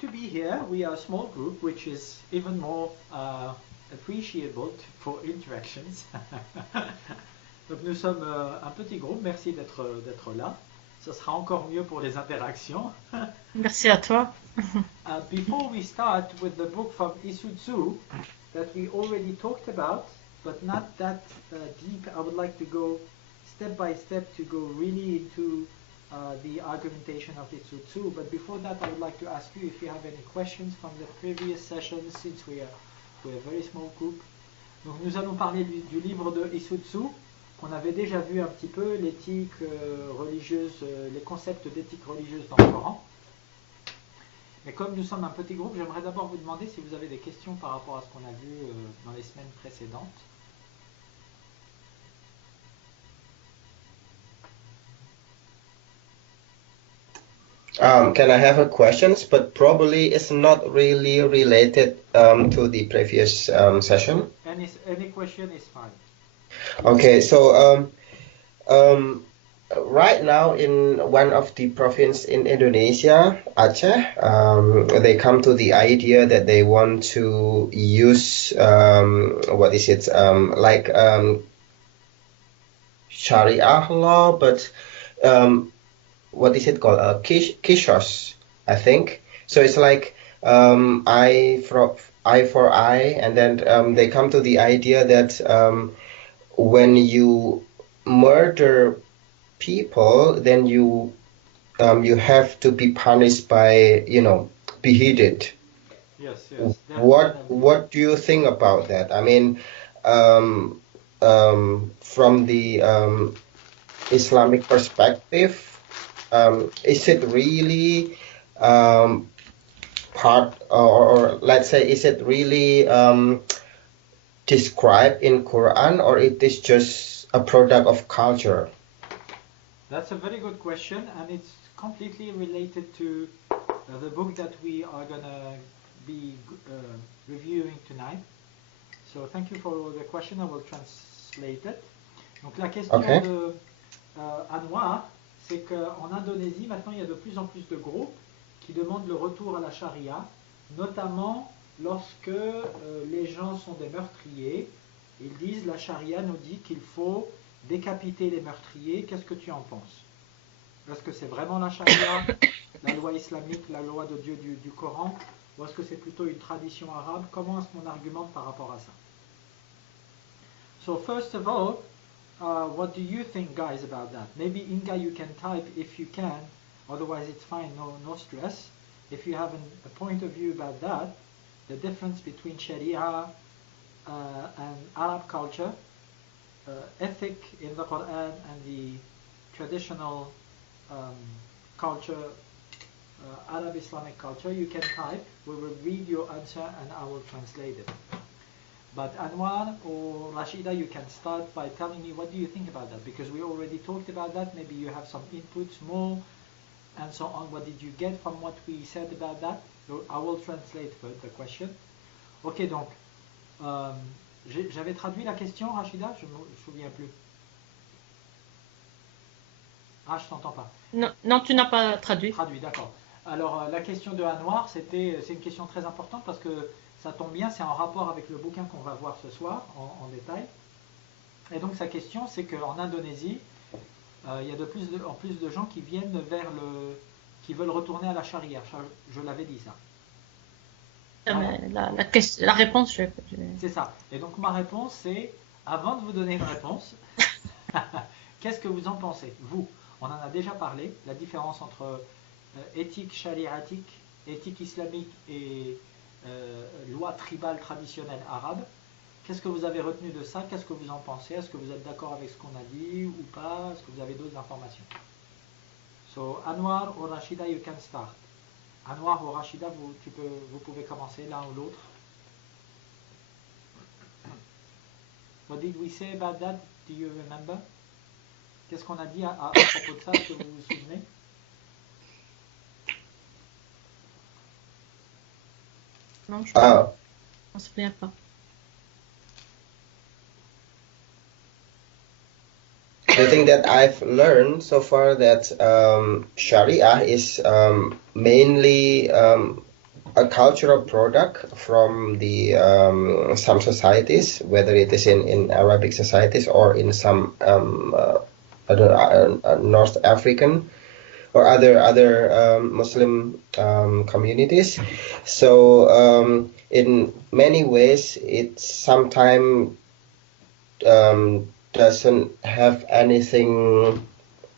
to be here. We are a small group, which is even more appreciable for interactions. Donc nous sommes un petit groupe. Merci d'être là. Ça sera encore mieux pour les interactions. Merci à toi. Before we start with the book from Isutsu that we already talked about, but not that deep, I would like to go step by step to go really into the argumentation of Isutsu. But before that, I would like to ask you if you have any questions from the previous sessions, since we're a very small group. Donc nous allons parler du livre de Isutsu, qu'on avait déjà vu un petit peu, l'éthique religieuse, les concepts d'éthique religieuse dans le Coran. Mais comme nous sommes un petit groupe, j'aimerais d'abord vous demander si vous avez des questions par rapport à ce qu'on a vu dans les semaines précédentes. Can I have a questions, but probably it's not really related to the previous session. Any question is fine. Okay, so right now in one of the provinces in Indonesia, Aceh, they come to the idea that they want to use what is it like Sharia law, but what is it called? Kishos, I think. So it's like eye for eye, and then they come to the idea that when you murder people, then you have to be punished by, beheaded. Yes. What do you think about that? I mean, from the Islamic perspective, is it really part, or let's say, is it really described in Quran, or it is just a product of culture? That's a very good question, and it's completely related to the book that we are going to be reviewing tonight. So thank you for the question. I will translate it. Donc la question de Anwar, c'est qu'en Indonésie, maintenant, il y a de plus en plus de groupes qui demandent le retour à la charia, notamment lorsque les gens sont des meurtriers. Ils disent, la charia nous dit qu'il faut décapiter les meurtriers. Qu'est-ce que tu en penses? Est-ce que c'est vraiment la charia, la loi islamique, la loi de Dieu du Coran, ou est-ce que c'est plutôt une tradition arabe? Comment est-ce qu'on argumente par rapport à ça? So first of all, what do you think, guys, about that? Maybe Inga, you can type if you can, otherwise it's fine, no stress. If you have a point of view about that, the difference between Sharia and Arab culture, ethic in the Quran and the traditional culture, Arab Islamic culture, you can type. We will read your answer and I will translate it. But Anwar or Rashida, you can start by telling me what do you think about that, because we already talked about that. Maybe you have some inputs more and so on. What did you get from what we said about that? So I will translate the question. Ok, donc j'avais traduit la question, Rashida, je ne me souviens plus. Ah, je t'entends pas. Non, tu n'as pas traduit. Traduit, d'accord. Alors la question de Anwar, c'est une question très importante parce que ça tombe bien, c'est en rapport avec le bouquin qu'on va voir ce soir en détail. Et donc sa question, c'est qu'en Indonésie, il y a de plus en plus de gens qui viennent qui veulent retourner à la charia. Je l'avais dit ça. La réponse, c'est ça. Et donc ma réponse, c'est, avant de vous donner une réponse, qu'est-ce que vous en pensez? Vous, on en a déjà parlé, la différence entre éthique chariatique, éthique islamique et loi tribale traditionnelle arabe. Qu'est-ce que vous avez retenu de ça? Qu'est-ce que vous en pensez? Est-ce que vous êtes d'accord avec ce qu'on a dit ou pas? Est-ce que vous avez d'autres informations? So, Anwar ou Rashida, you can start. Anwar ou Rashida, vous pouvez commencer l'un ou l'autre. What did we say about that? Do you remember? Qu'est-ce qu'on a dit à propos de ça? Est-ce que vous vous souvenez? Non, je ne me souviens pas. The thing that I've learned so far that Sharia is mainly a cultural product from the some societies, whether it is in Arabic societies or in some I don't know, North African or other Muslim communities. So in many ways, it sometimes doesn't have anything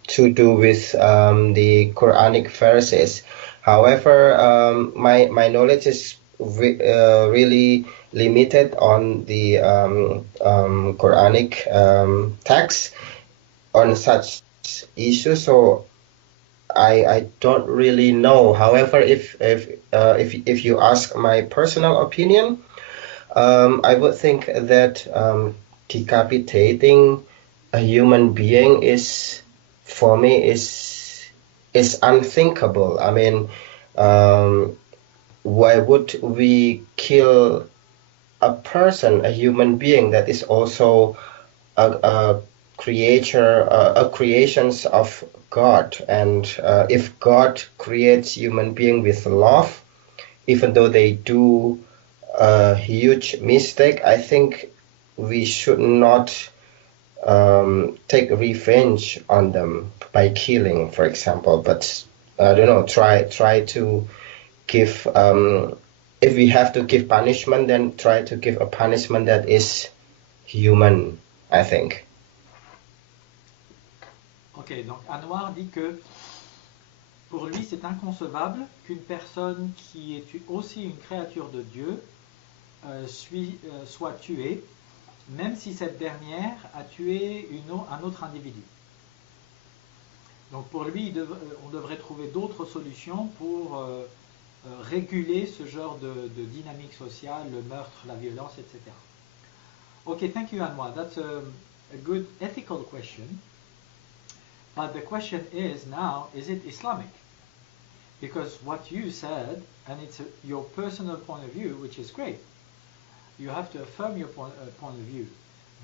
to do with the Quranic verses. However, my knowledge is really limited on the Quranic text on such issues. So I don't really know. However, if you ask my personal opinion, I would think that decapitating a human being is, for me, is unthinkable. I mean, why would we kill a person, a human being that is also a creature, a creations of God? And if God creates human being with love, even though they do a huge mistake, I think we should not take revenge on them by killing, for example. But I don't know. Try to give. If we have to give punishment, then try to give a punishment that is human, I think. Ok, donc Anwar dit que pour lui c'est inconcevable qu'une personne qui est aussi une créature de Dieu soit tuée, même si cette dernière a tué un autre individu. Donc pour lui, on devrait trouver d'autres solutions pour réguler ce genre de dynamique sociale, le meurtre, la violence, etc. Okay, thank you, Anwar. That's a good ethical question. But the question is now, is it Islamic? Because what you said, and it's your personal point of view, which is great. You have to affirm your point of view.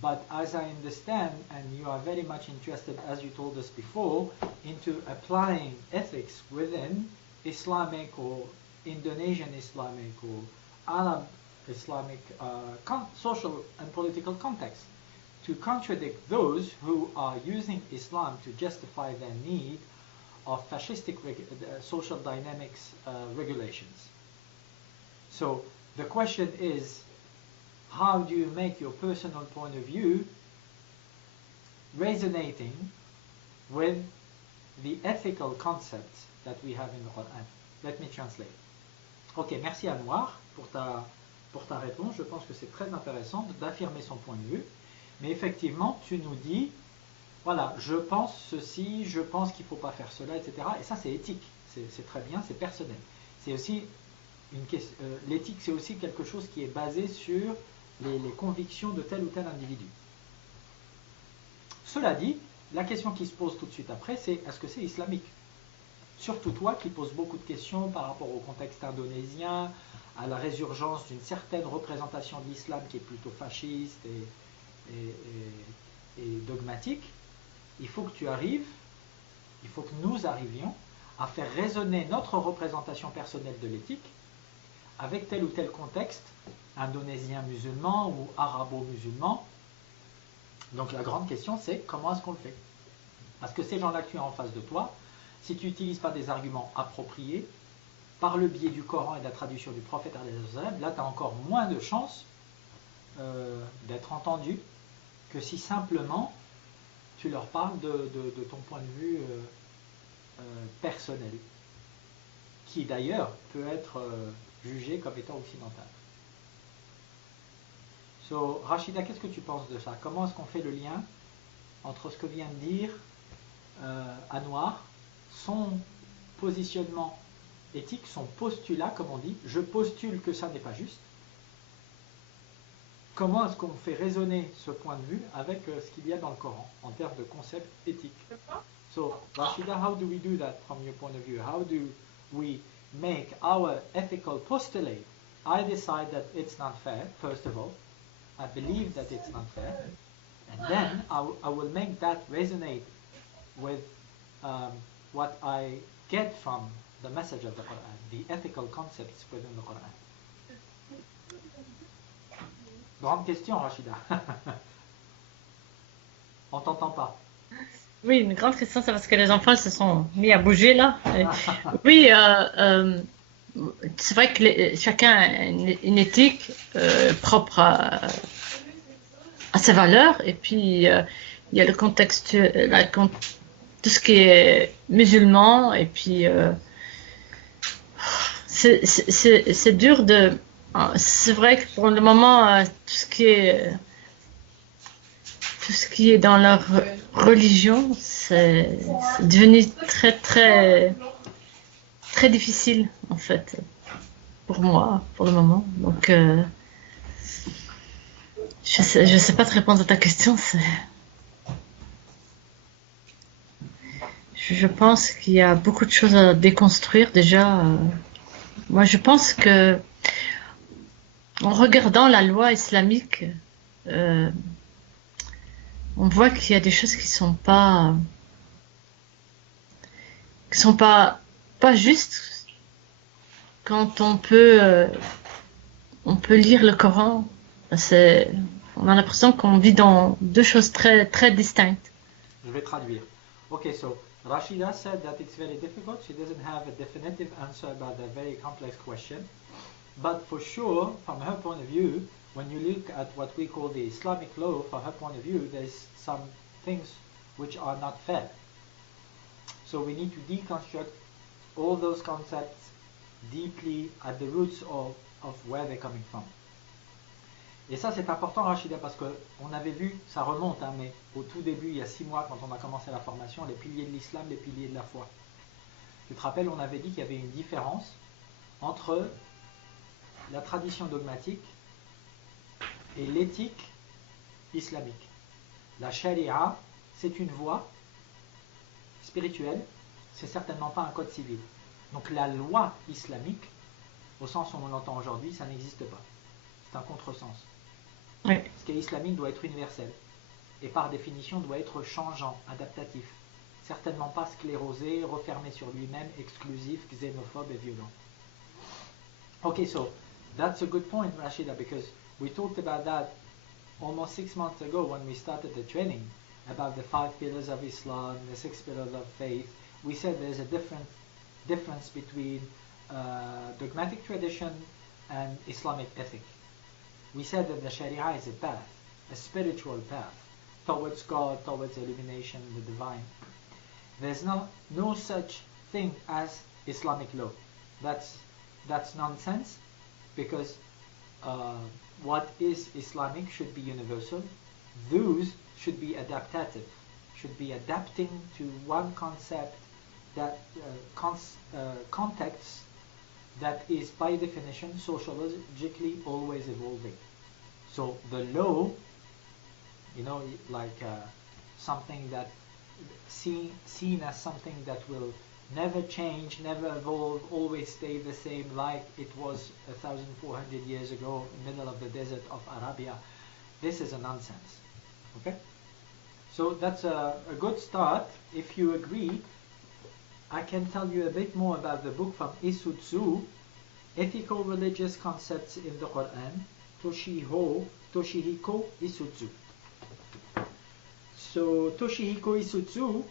But as I understand, and you are very much interested, as you told us before, into applying ethics within Islamic or Indonesian Islamic or Arab Islamic social and political context, to contradict those who are using Islam to justify their need of fascistic social dynamics regulations. So the question is, how do you make your personal point of view resonating with the ethical concepts that we have in the Quran? Let me translate. Ok, merci Anwar pour ta réponse. Je pense que c'est très intéressant d'affirmer son point de vue. Mais effectivement, tu nous dis, voilà, je pense ceci, je pense qu'il ne faut pas faire cela, etc. Et ça, c'est éthique. C'est très bien, c'est personnel. C'est aussi l'éthique, c'est aussi quelque chose qui est basé sur les convictions de tel ou tel individu. Cela dit, la question qui se pose tout de suite après, c'est est-ce que c'est islamique? Surtout toi qui poses beaucoup de questions par rapport au contexte indonésien, à la résurgence d'une certaine représentation de l'islam qui est plutôt fasciste et dogmatique. Il faut que tu arrives, il faut que nous arrivions à faire résonner notre représentation personnelle de l'éthique avec tel ou tel contexte indonésien musulman ou arabo-musulman. Donc la grande question c'est comment est-ce qu'on le fait? Parce que ces gens-là que tu as en face de toi, si tu n'utilises pas des arguments appropriés, par le biais du Coran et de la traduction du prophète, là tu as encore moins de chances d'être entendu que si simplement tu leur parles de ton point de vue personnel, qui d'ailleurs peut être jugé comme étant occidental. So, Rachida, qu'est-ce que tu penses de ça? Comment est-ce qu'on fait le lien entre ce que vient de dire Anwar, son positionnement éthique, son postulat, comme on dit, je postule que ça n'est pas juste. Comment est-ce qu'on fait résonner ce point de vue avec ce qu'il y a dans le Coran en termes de concept éthique? So, Rashida, how do we do that from your point of view? How do we make our ethical postulate? I decide that it's not fair, first of all. I believe that it's not fair. And then I will make that resonate with what I get from the message of the Quran, the ethical concepts within the Quran. Grande question, Rachida. On t'entend pas. Oui, une grande question, c'est parce que les enfants se sont mis à bouger là. Oui, c'est vrai que chacun a une éthique propre à ses valeurs, et puis il y a le contexte, tout ce qui est musulman, et puis c'est dur de... C'est vrai que pour le moment, tout ce qui est dans leur religion, c'est devenu très très très difficile en fait pour moi pour le moment. Donc je sais pas te répondre à ta question. Je pense qu'il y a beaucoup de choses à déconstruire déjà. Moi, je pense que en regardant la loi islamique, on voit qu'il y a des choses qui sont pas justes quand on peut lire le Coran. On a l'impression qu'on vit dans deux choses très très distinctes. Je vais traduire. Okay, so Rashida said that it's very difficult. She doesn't have a definitive answer about a very complex question. But for sure, from her point of view, when you look at what we call the Islamic law, from her point of view, there's some things which are not fair. So we need to deconstruct all those concepts deeply at the roots of where they're coming from. Et ça c'est important, Rachida, parce qu'on avait vu, ça remonte, hein, mais au tout début, il y a 6 mois, quand on a commencé la formation, les piliers de l'islam, les piliers de la foi. Tu te rappelles, on avait dit qu'il y avait une différence entre la tradition dogmatique et l'éthique islamique. La sharia, c'est une voie spirituelle, c'est certainement pas un code civil. Donc la loi islamique, au sens où on l'entend aujourd'hui, ça n'existe pas. C'est un contresens. Oui. Ce qui est islamique doit être universel et par définition doit être changeant, adaptatif. Certainement pas sclérosé, refermé sur lui-même, exclusif, xénophobe et violent. Okay, so that's a good point, Rashida, because we talked about that almost 6 months ago when we started the training about the 5 pillars of Islam, the 6 pillars of faith. We said there's a difference between dogmatic tradition and Islamic ethic. We said that the Sharia is a path, a spiritual path towards God, towards illumination, the divine. There's no such thing as Islamic law. That's nonsense, because what is Islamic should be universal. Those should be adaptative, should be adapting to one concept that context that is by definition sociologically always evolving. So the law, like something that seen as something that will never change, never evolve, always stay the same like it was 1,400 years ago in the middle of the desert of Arabia. This is a nonsense. Okay? So that's a good start. If you agree, I can tell you a bit more about the book from Isutsu, Ethical Religious Concepts in the Quran, Toshihiko Isutsu. So Toshihiko Isutsu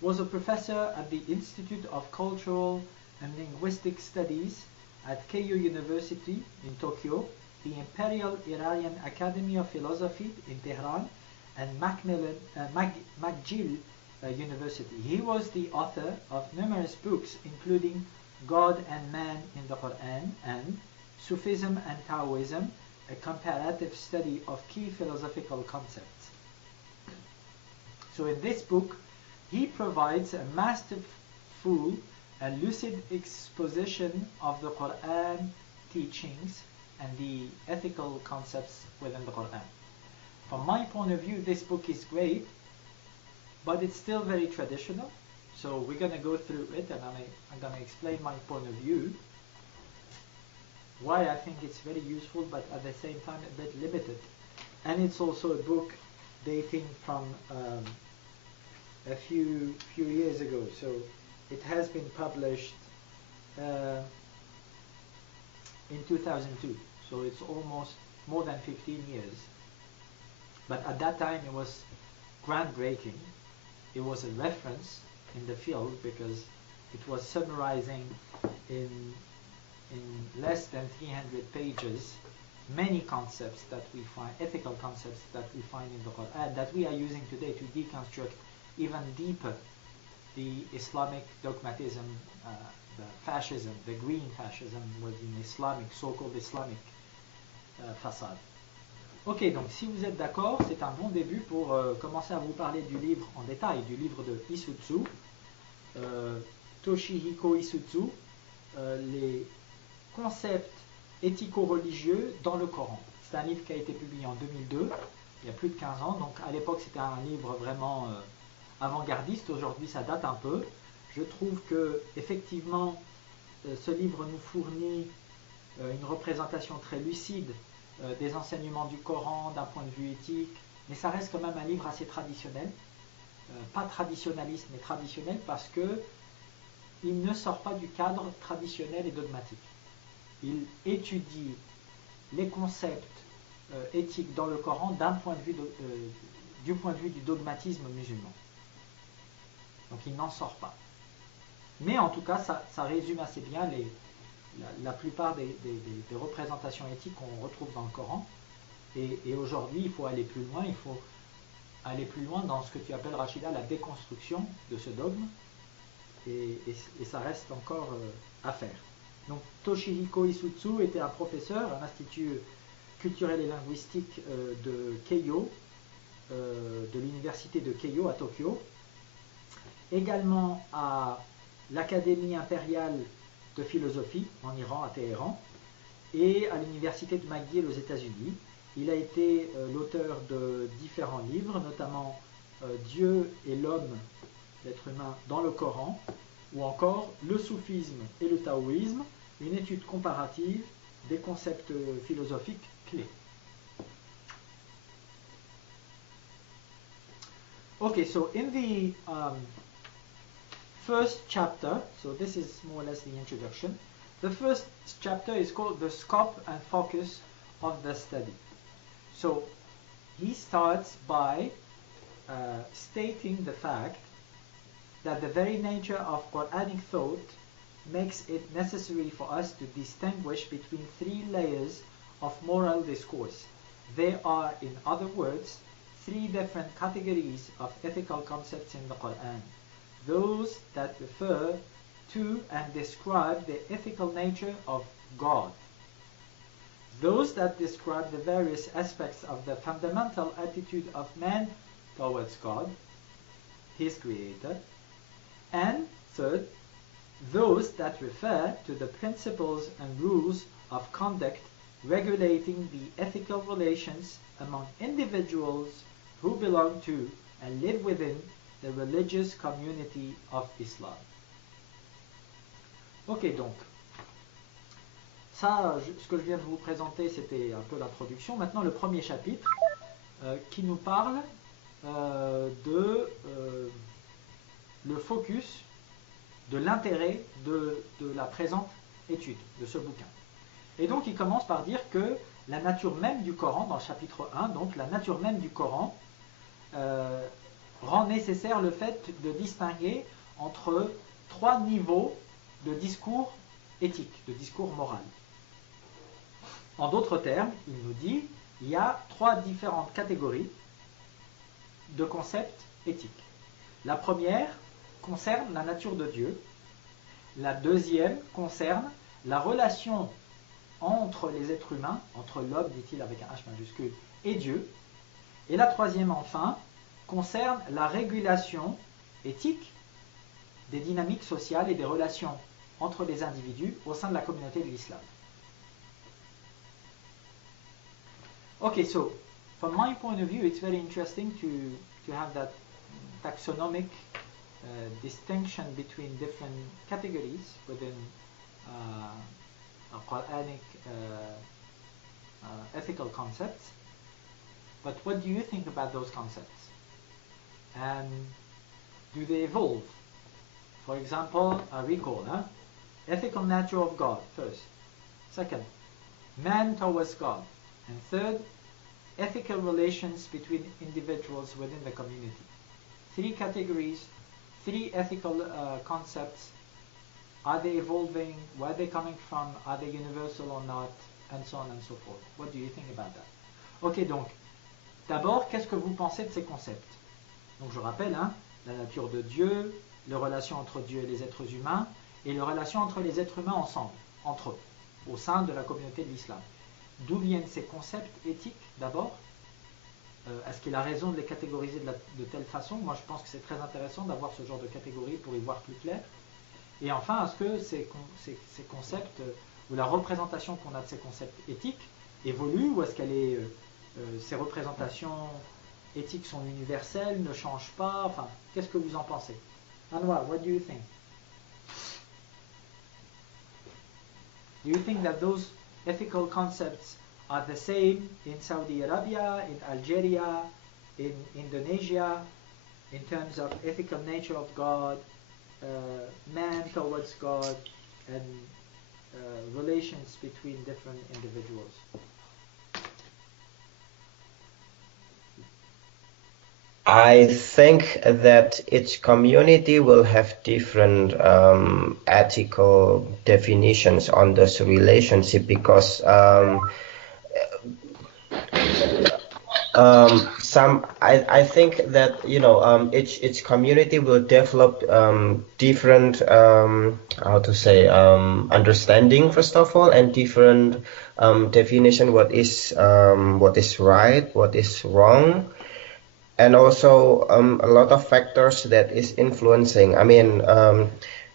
was a professor at the Institute of Cultural and Linguistic Studies at Keio University in Tokyo, the Imperial Iranian Academy of Philosophy in Tehran, and McGill University. He was the author of numerous books including God and Man in the Quran and Sufism and Taoism, a comparative study of key philosophical concepts. So in this book, he provides a masterful and lucid exposition of the Quran teachings and the ethical concepts within the Quran. From my point of view, this book is great, but it's still very traditional. So we're going to go through it, and I'm going to explain my point of view, why I think it's very useful, but at the same time a bit limited. And it's also a book dating from a few years ago. So it has been published in 2002, so it's almost more than 15 years. But at that time it was groundbreaking. It was a reference in the field because it was summarizing in less than 300 pages many concepts that we find, ethical concepts that we find in the Quran, that we are using today to deconstruct even deeper the Islamic dogmatism, the fascism, the green fascism within Islamic, so-called Islamic façade. Ok, donc si vous êtes d'accord, c'est un bon début pour commencer à vous parler du livre en détail, du livre de Isutsu, Toshihiko Isutsu, les concepts éthico-religieux dans le Coran. C'est un livre qui a été publié en 2002, il y a plus de 15 ans, donc à l'époque c'était un livre vraiment avant-gardiste, aujourd'hui ça date un peu. Je trouve que effectivement ce livre nous fournit une représentation très lucide des enseignements du Coran d'un point de vue éthique, mais ça reste quand même un livre assez traditionnel, pas traditionnaliste mais traditionnel parce que il ne sort pas du cadre traditionnel et dogmatique. Il étudie les concepts éthiques dans le Coran d'un point de vue du point de vue du dogmatisme musulman. Donc il n'en sort pas. Mais en tout cas, ça résume assez bien la plupart des représentations éthiques qu'on retrouve dans le Coran. Et aujourd'hui, il faut aller plus loin. Il faut aller plus loin dans ce que tu appelles, Rachida, la déconstruction de ce dogme. Et ça reste encore à faire. Donc Toshihiko Isutsu était un professeur à l'Institut culturel et linguistique de Keio, de l'université de Keio à Tokyo, également à l'Académie impériale de philosophie en Iran, à Téhéran, et à l'université de McGill aux États-Unis. Il a été l'auteur de différents livres, notamment Dieu et l'homme, l'être humain dans le Coran, ou encore le soufisme et le taoïsme, une étude comparative des concepts philosophiques clés. Okay, so in the first chapter, so this is more or less the introduction, the first chapter is called the scope and focus of the study. So he starts by stating the fact that the very nature of Quranic thought makes it necessary for us to distinguish between three layers of moral discourse. There are, in other words, three different categories of ethical concepts in the Quran. Those that refer to and describe the ethical nature of God. Those that describe the various aspects of the fundamental attitude of man towards God, his creator. And third, those that refer to the principles and rules of conduct regulating the ethical relations among individuals who belong to and live within the religious community of Islam. Ok, donc, ça, ce que je viens de vous présenter, c'était un peu l'introduction. Maintenant, le premier chapitre qui nous parle de le focus, de l'intérêt de la présente étude, de ce bouquin. Et donc, il commence par dire que la nature même du Coran, dans le chapitre 1, donc la nature même du Coran, rend nécessaire le fait de distinguer entre trois niveaux de discours éthique, de discours moral. En d'autres termes, il nous dit il y a trois différentes catégories de concepts éthiques. La première concerne la nature de Dieu. La deuxième concerne la relation entre les êtres humains, entre l'homme, dit-il avec un H majuscule, et Dieu. Et la troisième, enfin, concerne la régulation éthique des dynamiques sociales et des relations entre les individus au sein de la communauté de l'islam. Okay, so from my point of view, it's very interesting to have that taxonomic distinction between different categories within Quranic ethical concepts. But what do you think about those concepts? And do they evolve? For example, I recall ethical nature of God, first. Second, man towards God. And third, ethical relations between individuals within the community. Three categories, three ethical concepts. Are they evolving? Where are they coming from? Are they universal or not? And so on and so forth. What do you think about that? Ok, donc, d'abord, qu'est-ce que vous pensez de ces concepts? Donc je rappelle, hein, la nature de Dieu, les relations entre Dieu et les êtres humains, et les relations entre les êtres humains ensemble, entre eux, au sein de la communauté de l'islam. D'où viennent ces concepts éthiques d'abord? Est-ce qu'il a raison de les catégoriser de telle façon? Moi je pense que c'est très intéressant d'avoir ce genre de catégorie pour y voir plus clair. Et enfin, est-ce que ces concepts, ou la représentation qu'on a de ces concepts éthiques évolue, ou est-ce qu'elle est, ces représentations éthiques sont universelles, ne changent pas? Enfin, qu'est-ce que vous en pensez? Anwar, what do you think? Do you think that those ethical concepts are the same in Saudi Arabia, in Algeria, in Indonesia, in terms of ethical nature of God, man towards God, and relations between different individuals? I think that each community will have different ethical definitions on this relationship, because I think that each community will develop different how to say understanding, first of all, and different definition what is right, what is wrong. And also a lot of factors that is influencing. I mean,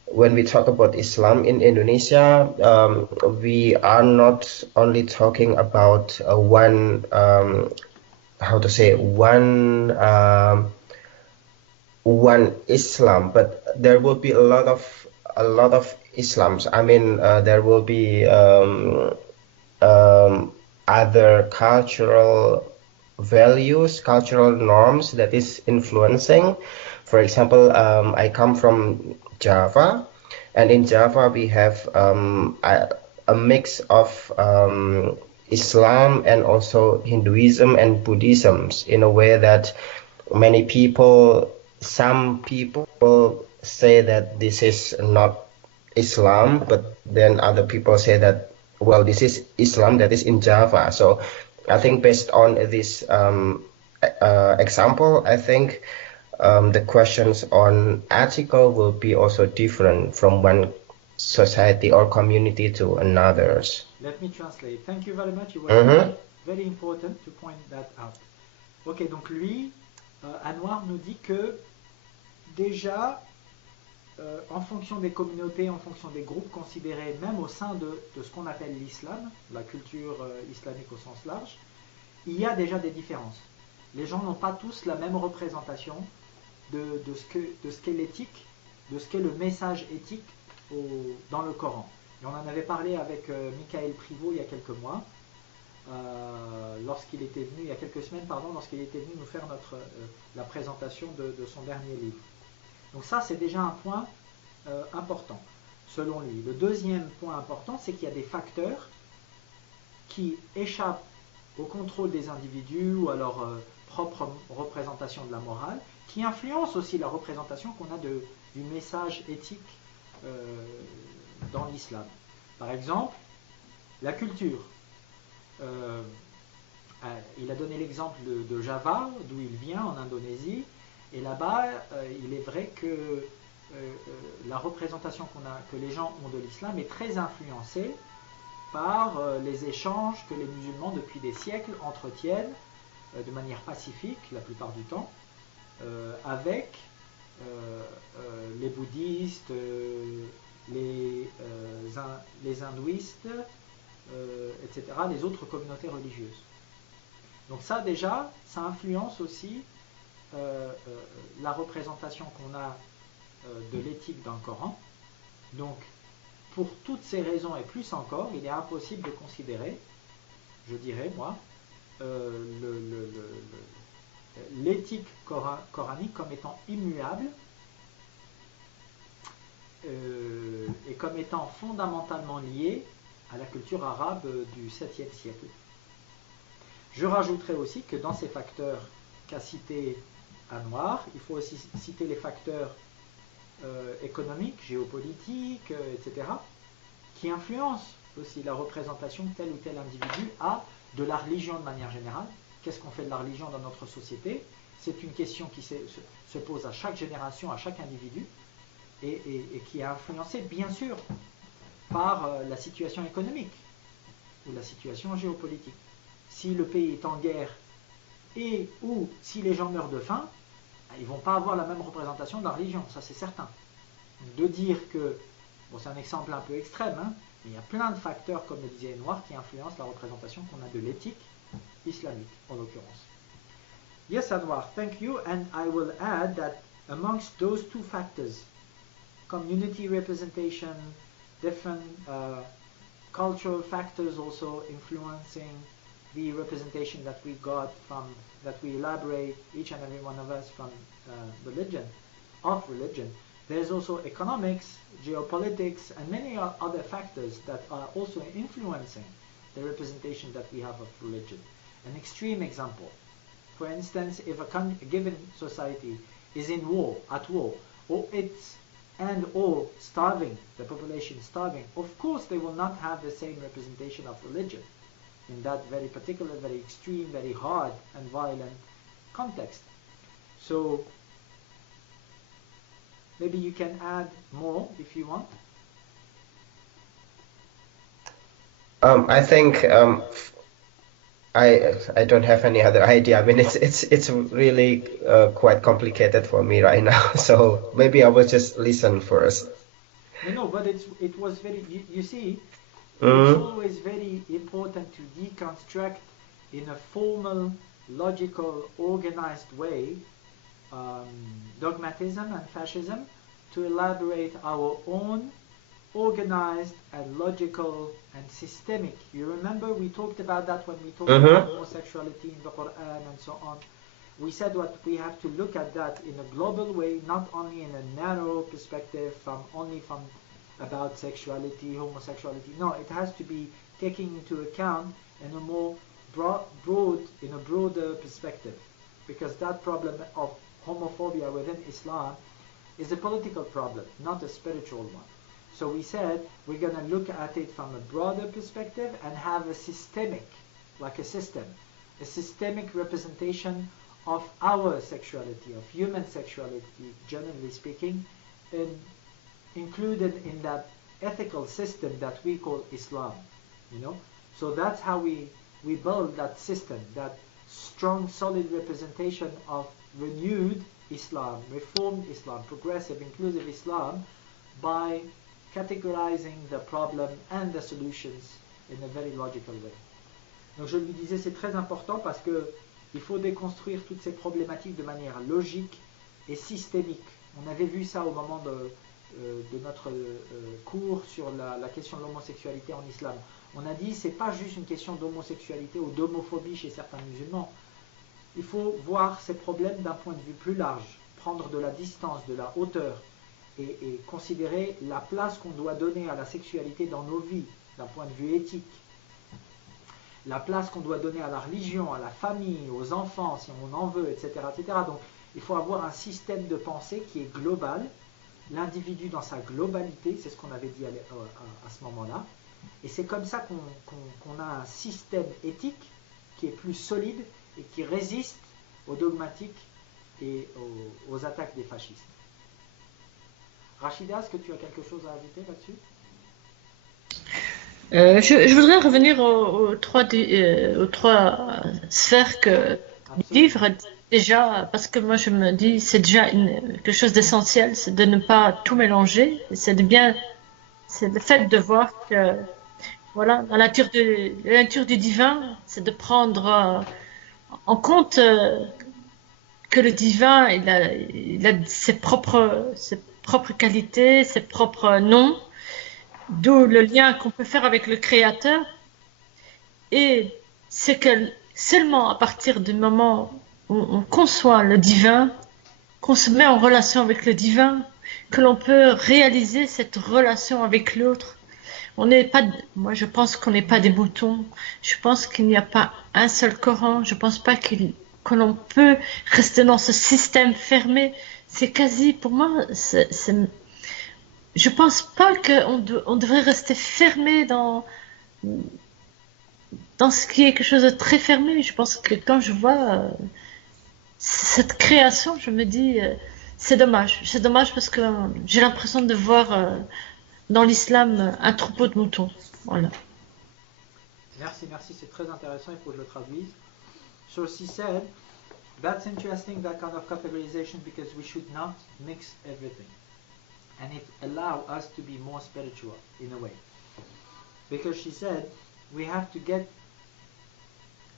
when we talk about Islam in Indonesia, we are not only talking about one Islam, but there will be a lot of Islams. I mean, there will be other cultural values, cultural norms that is influencing. For example, I come from Java, and in Java we have a mix of Islam and also Hinduism and Buddhism, in a way that some people say that this is not Islam, but then other people say that, well, this is Islam that is in Java. So I think based on this example, I think the questions on ethical will be also different from one society or community to another's. Let me translate. Thank you very much. It was very important to point that out. Ok, donc lui, Anwar nous dit que déjà, en fonction des communautés, en fonction des groupes considérés, même au sein de ce qu'on appelle l'islam, la culture islamique au sens large, il y a déjà des différences. Les gens n'ont pas tous la même représentation de ce qu'est l'éthique, de ce qu'est le message éthique dans le Coran. Et on en avait parlé avec Michael Privot il y a quelques mois, lorsqu'il était venu, il y a quelques semaines, pardon, lorsqu'il était venu nous faire la présentation de son dernier livre. Donc ça, c'est déjà un point important, selon lui. Le deuxième point important, c'est qu'il y a des facteurs qui échappent au contrôle des individus ou à leur propre représentation de la morale, qui influencent aussi la représentation qu'on a du message éthique dans l'islam. Par exemple, la culture. Il a donné l'exemple de Java, d'où il vient, en Indonésie, et là-bas, il est vrai que la représentation que les gens ont de l'islam est très influencée par les échanges que les musulmans depuis des siècles entretiennent de manière pacifique la plupart du temps avec les bouddhistes, les hindouistes, etc., les autres communautés religieuses. Donc ça déjà, ça influence aussi la représentation qu'on a de l'éthique dans le Coran. Donc pour toutes ces raisons et plus encore, il est impossible de considérer, je dirais moi, l'éthique coranique comme étant immuable est comme étant fondamentalement lié à la culture arabe du 7e siècle. Je rajouterai aussi que dans ces facteurs qu'a cité Anwar, il faut aussi citer les facteurs économiques, géopolitiques, etc., qui influencent aussi la représentation que tel ou tel individu a de la religion de manière générale. Qu'est-ce qu'on fait de la religion dans notre société? C'est une question qui se pose à chaque génération, à chaque individu, et qui est influencée, bien sûr, par la situation économique ou la situation géopolitique. Si le pays est en guerre et ou si les gens meurent de faim, ils ne vont pas avoir la même représentation de la religion, ça c'est certain. De dire que, bon c'est un exemple un peu extrême, hein, mais il y a plein de facteurs, comme le disait Noir, qui influencent la représentation qu'on a de l'éthique islamique, en l'occurrence. Yes, Anwar, thank you, and I will add that amongst those two factors, community representation, different cultural factors also influencing the representation that we got from, that we elaborate, each and every one of us, from religion. There's also economics, geopolitics, and many other factors that are also influencing the representation that we have of religion. An extreme example, for instance, if a given society is in war, at war, or starving, the population starving, of course they will not have the same representation of religion in that very particular, very extreme, very hard and violent context. So maybe you can add more if you want. I think I don't have any other idea. I mean, it's really quite complicated for me right now. So maybe I will just listen first. No, but it was very. You see, it's always very important to deconstruct in a formal, logical, organized way dogmatism and fascism to elaborate our own organized and logical and systemic. You remember we talked about that when we talked about homosexuality in the Quran and so on. We said what we have to look at that in a global way, not only in a narrow perspective from about sexuality, homosexuality. No, it has to be taken into account in a more broader perspective, because that problem of homophobia within Islam is a political problem, not a spiritual one. So we said we're going to look at it from a broader perspective and have a systemic, like a systemic representation of our sexuality, of human sexuality, generally speaking, included in that ethical system that we call Islam. So that's how we build that system, that strong, solid representation of renewed Islam, reformed Islam, progressive, inclusive Islam, by categorizing the problem and the solutions in a very logical way. Donc je lui disais, c'est très important parce que il faut déconstruire toutes ces problématiques de manière logique et systémique. On avait vu ça au moment de notre cours sur la question de l'homosexualité en islam. On a dit, c'est pas juste une question d'homosexualité ou d'homophobie chez certains musulmans. Il faut voir ces problèmes d'un point de vue plus large, prendre de la distance, de la hauteur, et considérer la place qu'on doit donner à la sexualité dans nos vies, d'un point de vue éthique, la place qu'on doit donner à la religion, à la famille, aux enfants, si on en veut, etc., etc. Donc, il faut avoir un système de pensée qui est global, l'individu dans sa globalité, c'est ce qu'on avait dit à ce moment-là, et c'est comme ça qu'on a un système éthique qui est plus solide et qui résiste aux dogmatiques et aux attaques des fascistes. Rachida, est-ce que tu as quelque chose à ajouter là-dessus? Je voudrais revenir aux trois sphères que le livre déjà, parce que moi je me dis c'est déjà quelque chose d'essentiel, c'est de ne pas tout mélanger, c'est le fait de voir que voilà, la nature du divin, c'est de prendre en compte que le divin il a ses propres qualités, ses propres noms, d'où le lien qu'on peut faire avec le Créateur. Et c'est que seulement à partir du moment où on conçoit le divin, qu'on se met en relation avec le divin, que l'on peut réaliser cette relation avec l'autre. On n'est pas, moi je pense qu'on n'est pas des boutons. Je pense qu'il n'y a pas un seul Coran. Je pense pas que l'on peut rester dans ce système fermé. C'est quasi, pour moi, je pense pas on devrait rester fermé dans ce qui est quelque chose de très fermé. Je pense que quand je vois cette création, je me dis, c'est dommage. C'est dommage parce que j'ai l'impression de voir dans l'islam un troupeau de moutons. Voilà. Merci, merci, c'est très intéressant, il faut que je le traduise. So she said, that's interesting, that kind of categorization, because we should not mix everything. And it allows us to be more spiritual, in a way. Because she said, we have to get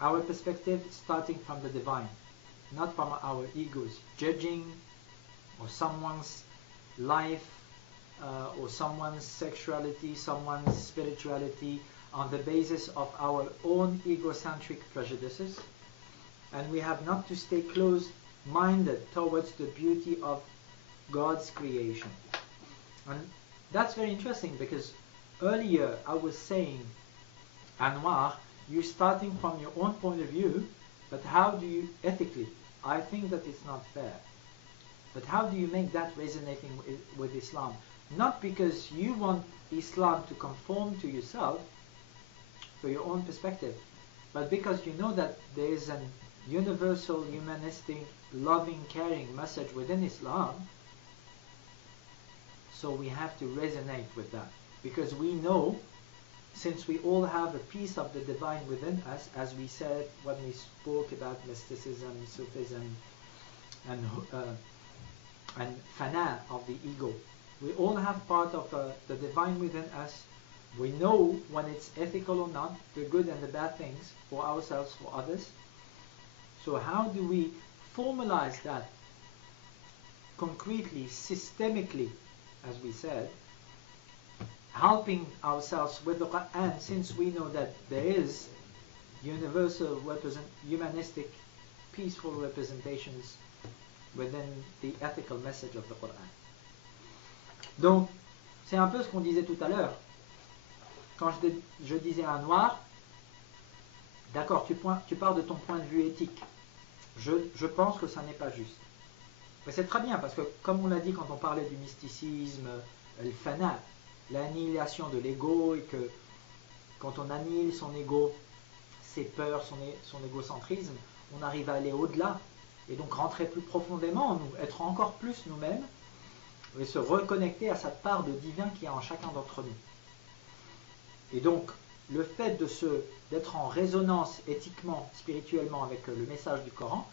our perspective starting from the divine, not from our egos, judging or someone's life, or someone's sexuality, someone's spirituality, on the basis of our own egocentric prejudices. And we have not to stay closed-minded towards the beauty of God's creation. And that's very interesting, because earlier I was saying, Anwar, you're starting from your own point of view, but how do you, ethically, I think that it's not fair. But how do you make that resonating with Islam? Not because you want Islam to conform to yourself, for your own perspective, but because you know that there is an universal, humanistic, loving, caring message within Islam. So we have to resonate with that, because we know, since we all have a piece of the divine within us, as we said when we spoke about mysticism, Sufism, and fana of the ego, we all have part of the divine within us. We know when it's ethical or not, the good and the bad things for ourselves, for others. So how do we formalize that concretely, systemically, as we said, helping ourselves with the Quran, since we know that there is universal, humanistic, peaceful representations within the ethical message of the Quran. Donc, c'est un peu ce qu'on disait tout à l'heure. Quand je disais à un noir, d'accord, tu pars de ton point de vue éthique. Je pense que ça n'est pas juste. Mais c'est très bien, parce que comme on l'a dit quand on parlait du mysticisme, le fana, l'annihilation de l'ego, et que quand on annihile son ego, ses peurs, son égocentrisme, on arrive à aller au-delà, et donc rentrer plus profondément en nous, être encore plus nous-mêmes, et se reconnecter à cette part de divin qui est en chacun d'entre nous. Et donc, le fait d'être en résonance éthiquement, spirituellement avec le message du Coran,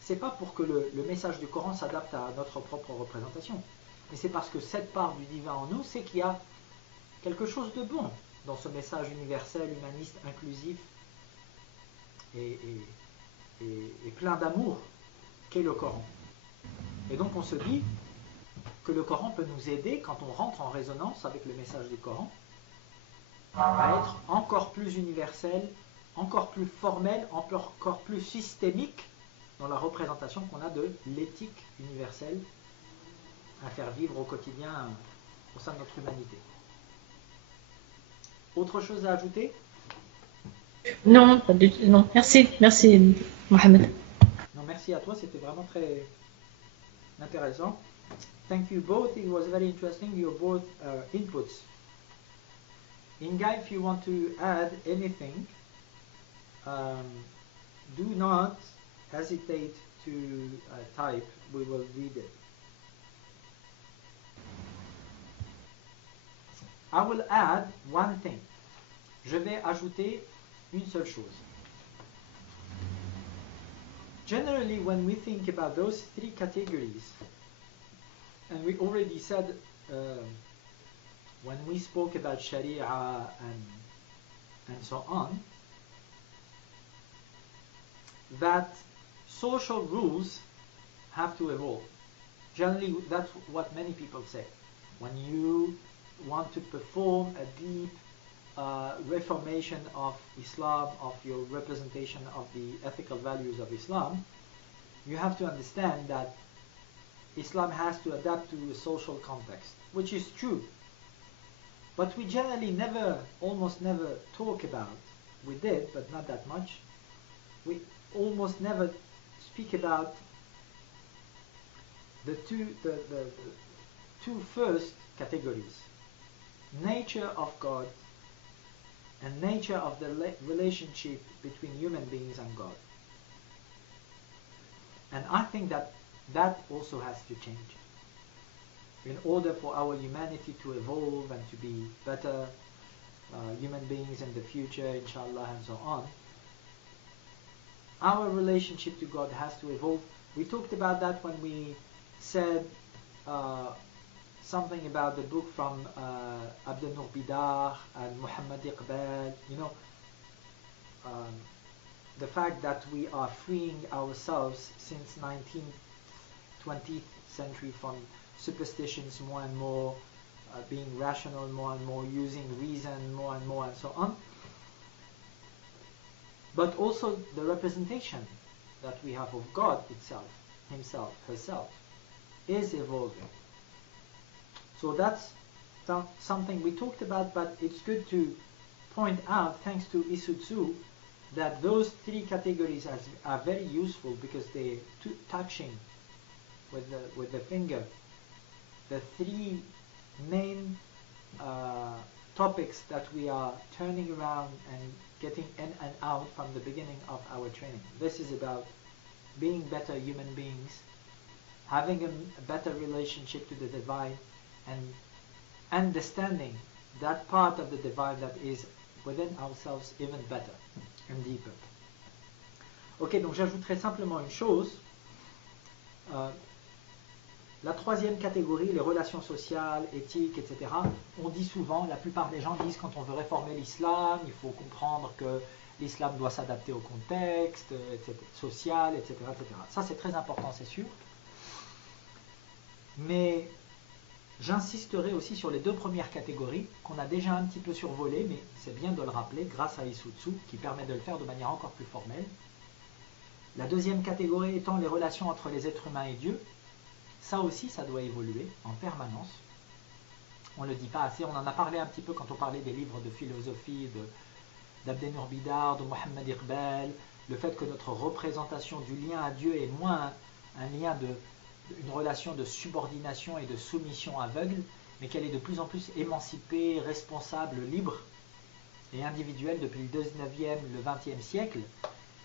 c'est pas pour que le message du Coran s'adapte à notre propre représentation, mais c'est parce que cette part du divin en nous, c'est qu'il y a quelque chose de bon dans ce message universel, humaniste, inclusif et plein d'amour qu'est le Coran. Et donc on se dit que le Coran peut nous aider, quand on rentre en résonance avec le message du Coran, à être encore plus universel, encore plus formel, encore plus systémique dans la représentation qu'on a de l'éthique universelle à faire vivre au quotidien au sein de notre humanité. Autre chose à ajouter? Non, pas du tout. Non, merci, Mohamed. Non, merci à toi, c'était vraiment très intéressant. Thank you both, it was very interesting, your both inputs. Inga, if you want to add anything, do not hesitate to type, we will read it. I will add one thing. Je vais ajouter une seule chose. Generally, when we think about those three categories, and we already said when we spoke about Sharia and so on, that social rules have to evolve. Generally, that's what many people say. When you want to perform a deep reformation of Islam, of your representation of the ethical values of Islam, you have to understand that Islam has to adapt to a social context, which is true. But we generally almost never talk about, we did, but not that much, we almost never speak about the two first categories, nature of God and nature of the relationship between human beings and God. And I think that also has to change in order for our humanity to evolve and to be better human beings in the future, inshallah, and so on. Our relationship to God has to evolve. We talked about that when we said something about the book from Abdel Nour Bidar and Muhammad Iqbal, the fact that we are freeing ourselves since 19th, 20th century from superstitions more and more, being rational more and more, using reason more and more, and so on. But also the representation that we have of God itself, himself, herself, is evolving. So that's something we talked about, but it's good to point out, thanks to Isutsu, that those three categories are very useful because they're touching with the finger the three main topics that we are turning around and getting in and out from the beginning of our training. This is about being better human beings, having a better relationship to the divine, and understanding that part of the divine that is within ourselves even better and deeper. Ok, donc j'ajouterai simplement une chose. La troisième catégorie, les relations sociales, éthiques, etc. On dit souvent, la plupart des gens disent, quand on veut réformer l'islam, il faut comprendre que l'islam doit s'adapter au contexte social, etc., etc. Ça, c'est très important, c'est sûr. Mais j'insisterai aussi sur les deux premières catégories qu'on a déjà un petit peu survolées, mais c'est bien de le rappeler grâce à Isutsu, qui permet de le faire de manière encore plus formelle. La deuxième catégorie étant les relations entre les êtres humains et Dieu. Ça aussi, ça doit évoluer en permanence. On ne le dit pas assez. On en a parlé un petit peu quand on parlait des livres de philosophie d'Abdel Nour Bidar, de Muhammad Iqbal, le fait que notre représentation du lien à Dieu est moins un lien une relation de subordination et de soumission aveugle, mais qu'elle est de plus en plus émancipée, responsable, libre et individuelle depuis le 19e, le 20e siècle.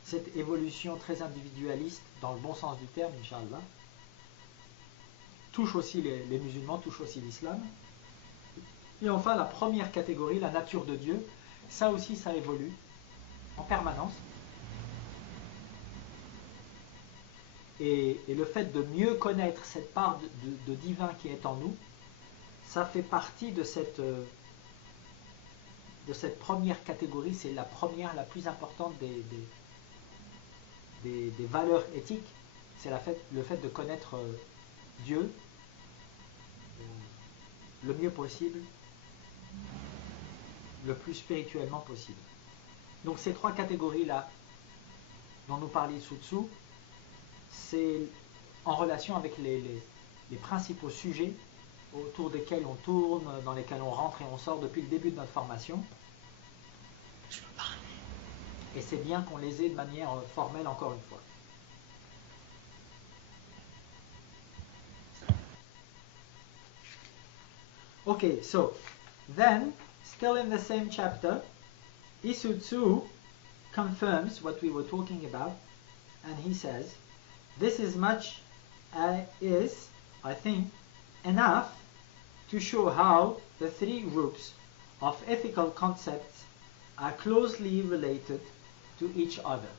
Cette évolution très individualiste, dans le bon sens du terme, Inch'Allah, touche aussi les musulmans, touche aussi l'islam. Et enfin, la première catégorie, la nature de Dieu, ça aussi, ça évolue en permanence. Et le fait de mieux connaître cette part de divin qui est en nous, ça fait partie de cette première catégorie. C'est la première, la plus importante des valeurs éthiques. C'est le fait de connaître Dieu le mieux possible, le plus spirituellement possible. Donc ces trois catégories-là dont nous parlait Isutsu, c'est en relation avec les principaux sujets autour desquels on tourne, dans lesquels on rentre et on sort depuis le début de notre formation. Je peux parler. Et c'est bien qu'on les ait de manière formelle encore une fois. Okay, so then, still in the same chapter, Isutsu confirms what we were talking about, and he says, this is much is, I think, enough to show how the three groups of ethical concepts are closely related to each other.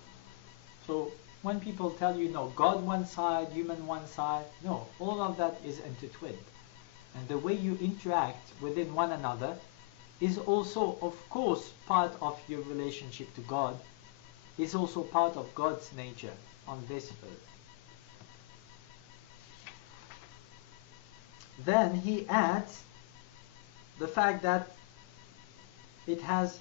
So when people tell you, no, God one side, human one side, no, all of that is intertwined. And the way you interact within one another is also, of course, part of your relationship to God, is also part of God's nature on this earth. Then he adds the fact that it has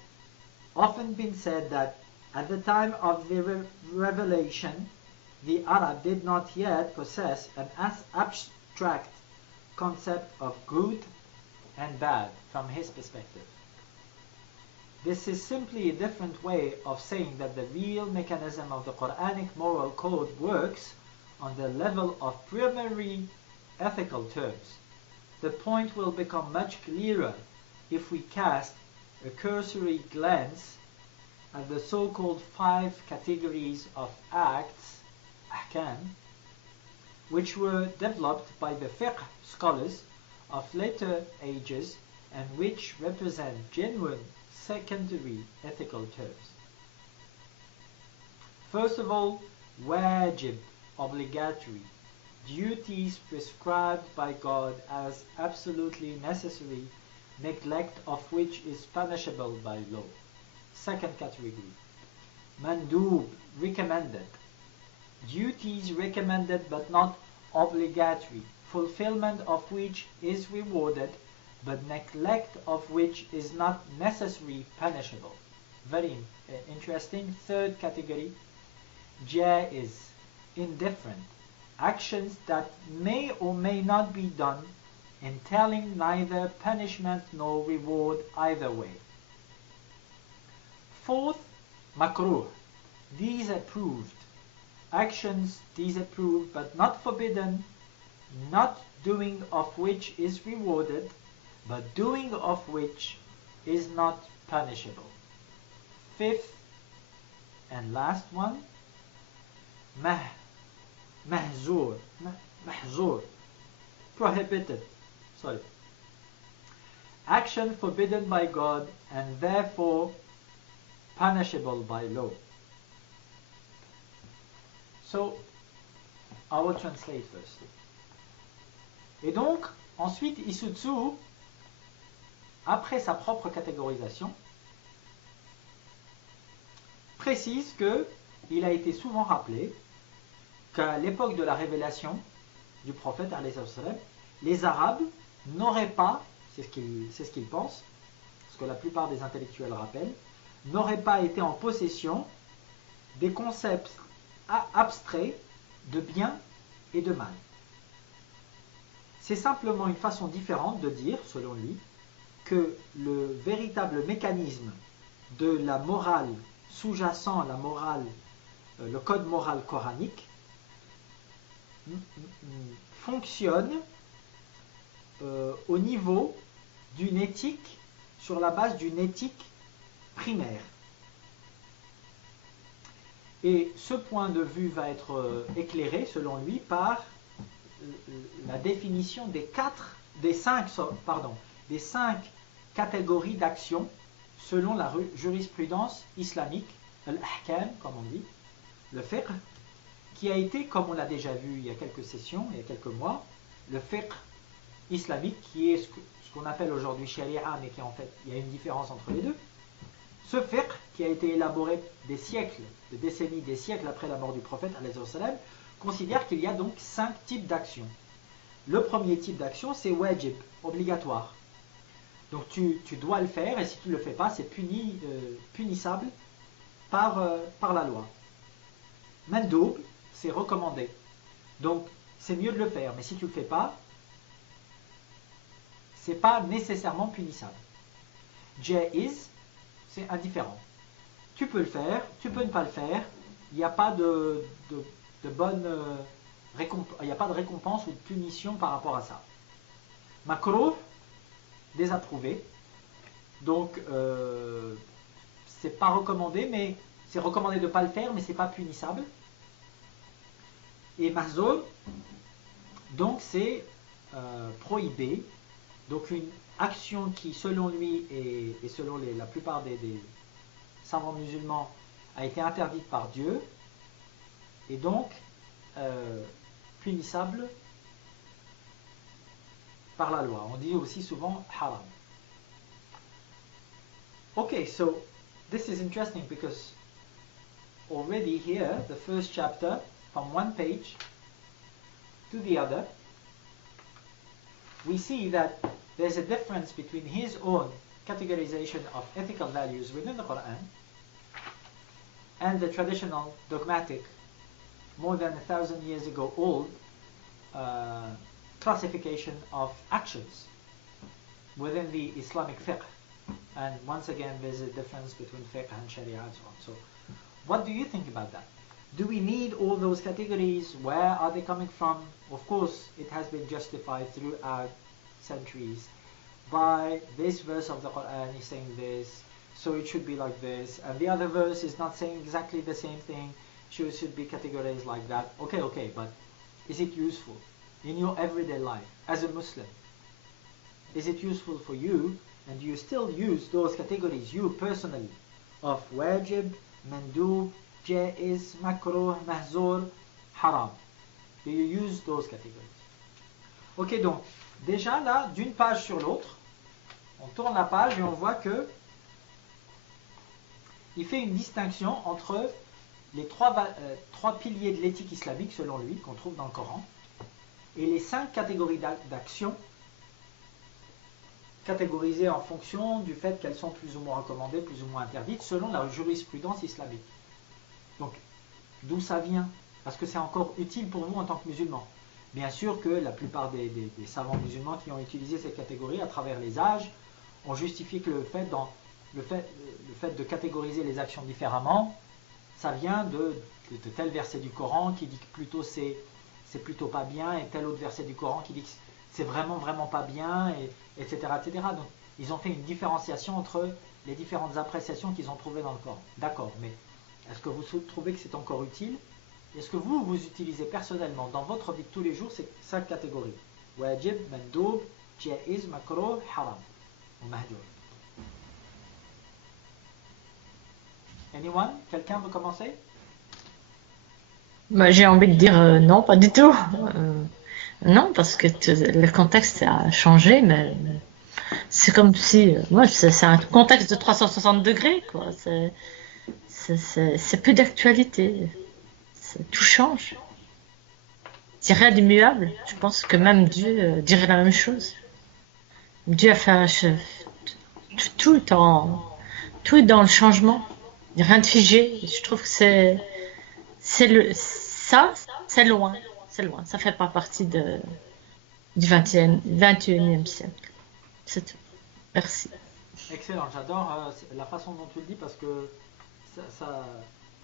often been said that at the time of the revelation, the Arab did not yet possess an abstract concept of good and bad from his perspective. This is simply a different way of saying that the real mechanism of the Quranic moral code works on the level of primary ethical terms. The point will become much clearer if we cast a cursory glance at the so-called 5 categories of acts, ahkam, which were developed by the fiqh scholars of later ages and which represent genuine secondary ethical terms. First of all, wajib, obligatory, duties prescribed by God as absolutely necessary, neglect of which is punishable by law. Second category, mandub, recommended, duties recommended but not obligatory, fulfillment of which is rewarded but neglect of which is not necessarily punishable. Very interesting. Third category, jaiz, indifferent, actions that may or may not be done, entailing neither punishment nor reward either way. Fourth, makruh, disapproved, actions disapproved but not forbidden, not doing of which is rewarded, but doing of which is not punishable. Fifth and last one, mahzur, prohibited, action forbidden by God and therefore punishable by law. So, I will translate first. Et donc, ensuite, Isutsu, après sa propre catégorisation, précise que il a été souvent rappelé qu'à l'époque de la révélation du prophète, les Arabes n'auraient pas, c'est ce qu'ils pensent, ce que la plupart des intellectuels rappellent, n'auraient pas été en possession des concepts abstraits de bien et de mal. C'est simplement une façon différente de dire, selon lui, que le véritable mécanisme de la morale sous-jacent, la morale, le code moral coranique, fonctionne au niveau d'une éthique, sur la base d'une éthique primaire. Et ce point de vue va être éclairé, selon lui, par la définition des cinq catégories d'actions selon la jurisprudence islamique, l'ahkam, comme on dit, le fiqh, qui a été, comme on l'a déjà vu il y a quelques sessions, il y a quelques mois, le fiqh islamique, qui est ce qu'on appelle aujourd'hui sharia, mais qui en fait, il y a une différence entre les deux. Ce fiqh, qui a été élaboré des siècles, des décennies, des siècles après la mort du prophète, considère qu'il y a donc 5 types d'actions. Le premier type d'action, c'est wajib, obligatoire. Donc tu dois le faire, et si tu ne le fais pas, c'est punissable par la loi. Mandoub, c'est recommandé. Donc c'est mieux de le faire, mais si tu ne le fais pas, c'est pas nécessairement punissable. Jaiz, c'est indifférent. Tu peux le faire, tu peux ne pas le faire, il n'y a pas de récompense ou de punition par rapport à ça. Makruh, désapprouvé. Donc c'est pas recommandé, mais c'est recommandé de ne pas le faire, mais c'est pas punissable. Et mahzur, donc c'est prohibé. Donc une action qui, selon lui et selon la plupart des savants musulmans, a été interdite par Dieu, et donc punissable par la loi. On dit aussi souvent haram. Okay, so this is interesting because already here, the first chapter, from one page to the other, we see that there's a difference between his own categorization of ethical values within the Quran and the traditional dogmatic, more than 1,000 years ago old classification of actions within the Islamic fiqh. And once again, there's a difference between fiqh and sharia and so on. So, what do you think about that? Do we need all those categories? Where are they coming from? Of course, it has been justified throughout centuries by this verse of the Quran is saying this, so it should be like this, and the other verse is not saying exactly the same thing, so it should be categorized like that. Okay, but is it useful in your everyday life as a Muslim? Is it useful for you, and do you still use those categories, you personally, of wajib, mandub, jaiz, makruh, mahzour, haram? Do you use those categories? Ok, donc, déjà là, d'une page sur l'autre, on tourne la page et on voit que il fait une distinction entre les trois piliers de l'éthique islamique, selon lui, qu'on trouve dans le Coran, et les 5 catégories d'actions catégorisées en fonction du fait qu'elles sont plus ou moins recommandées, plus ou moins interdites, selon la jurisprudence islamique. Donc, d'où ça vient? Parce que c'est encore utile pour vous en tant que musulmans. Bien sûr que la plupart des savants musulmans qui ont utilisé ces catégories à travers les âges ont justifié que le fait de catégoriser les actions différemment, ça vient de tel verset du Coran qui dit que plutôt c'est plutôt pas bien, et tel autre verset du Coran qui dit que c'est vraiment pas bien, etc., etc. Donc ils ont fait une différenciation entre les différentes appréciations qu'ils ont trouvées dans le Coran. D'accord, mais est-ce que vous trouvez que c'est encore utile? Est-ce que vous utilisez personnellement dans votre vie de tous les jours ces 5 catégories? Wajib, mandoub, jaiz, makruh, haram ou mahjour. Anyone? Quelqu'un veut commencer? J'ai envie de dire non, pas du tout. Non, parce que le contexte a changé, mais c'est comme si... c'est un contexte de 360 degrés, quoi. C'est plus d'actualité. Tout change. C'est rien d'immuable. Je pense que même Dieu dirait la même chose. Dieu a fait tout est dans le changement. Il n'y a rien de figé. Je trouve que c'est loin. C'est loin. Ça fait pas partie du 21e siècle. C'est tout. Merci. Excellent. J'adore la façon dont tu le dis parce que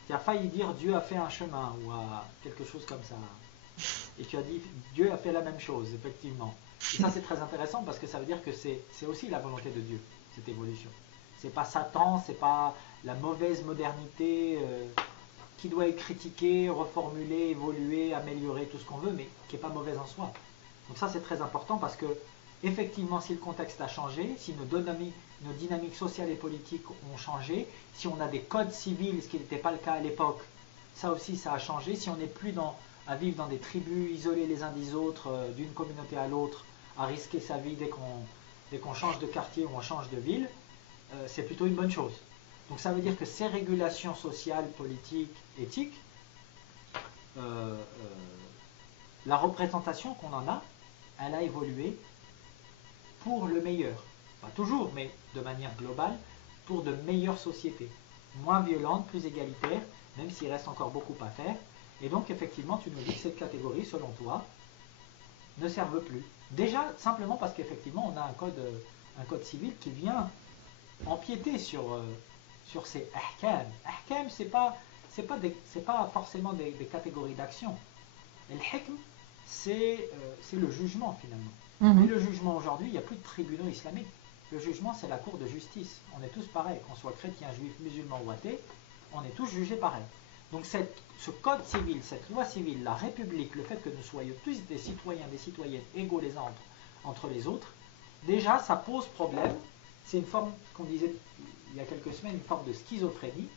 tu as failli dire Dieu a fait un chemin ou quelque chose comme ça. Et tu as dit Dieu a fait la même chose, effectivement. Et ça c'est très intéressant parce que ça veut dire que c'est aussi la volonté de Dieu, cette évolution. C'est pas Satan, c'est pas la mauvaise modernité qui doit être critiquée, reformulée, évoluer, améliorer, tout ce qu'on veut, mais qui n'est pas mauvaise en soi. Donc ça c'est très important parce que effectivement si le contexte a changé, si nos dynamiques sociales et politiques ont changé, si on a des codes civils, ce qui n'était pas le cas à l'époque, ça aussi ça a changé, si on n'est plus à vivre dans des tribus isolées les uns des autres, d'une communauté à l'autre, à risquer sa vie dès qu'on change de quartier ou on change de ville, c'est plutôt une bonne chose. Donc ça veut dire que ces régulations sociales, politiques, éthiques, la représentation qu'on en a, elle a évolué pour le meilleur. Pas toujours, mais de manière globale, pour de meilleures sociétés, moins violentes, plus égalitaires, même s'il reste encore beaucoup à faire. Et donc, effectivement, tu nous dis que cette catégorie, selon toi, ne servent plus. Déjà, simplement parce qu'effectivement, on a un code civil qui vient empiéter sur ces ahkam. Ahkam, c'est pas forcément des catégories d'action. Et le hikm, c'est le jugement, finalement. Mhm. Et le jugement aujourd'hui, il n'y a plus de tribunaux islamiques. Le jugement, c'est la cour de justice. On est tous pareils, qu'on soit chrétien, juif, musulman ou athée, on est tous jugés pareils. Donc ce code civil, cette loi civile, la République, le fait que nous soyons tous des citoyens, des citoyennes égaux les uns entre les autres, déjà ça pose problème. C'est une forme, qu'on disait il y a quelques semaines, une forme de schizophrénie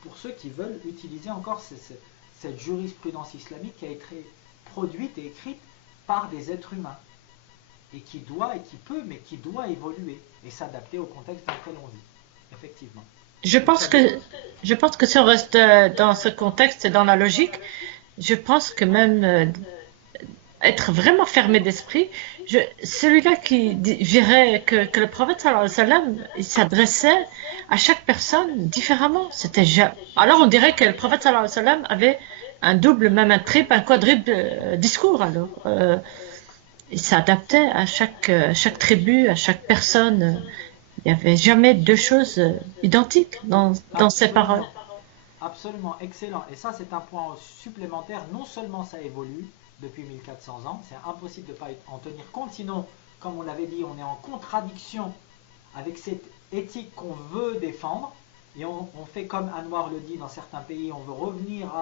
pour ceux qui veulent utiliser encore cette jurisprudence islamique qui a été produite et écrite par des êtres humains. Et qui doit évoluer et s'adapter au contexte dans lequel on vit, effectivement. Je pense que si on reste dans ce contexte, dans la logique, je pense que même être vraiment fermé d'esprit, celui-là qui dirait que le prophète sallallahu alayhi wa sallam, il s'adressait à chaque personne différemment. Alors on dirait que le prophète sallallahu alayhi wa sallam avait un double, même un triple, un quadruple discours alors. il s'adaptait à chaque tribu, à chaque personne. Il n'y avait jamais deux choses identiques dans ses paroles. Absolument, excellent. Et ça, c'est un point supplémentaire. Non seulement ça évolue depuis 1400 ans, c'est impossible de ne pas en tenir compte, sinon, comme on l'avait dit, on est en contradiction avec cette éthique qu'on veut défendre, et on fait comme Anwar le dit dans certains pays, on veut revenir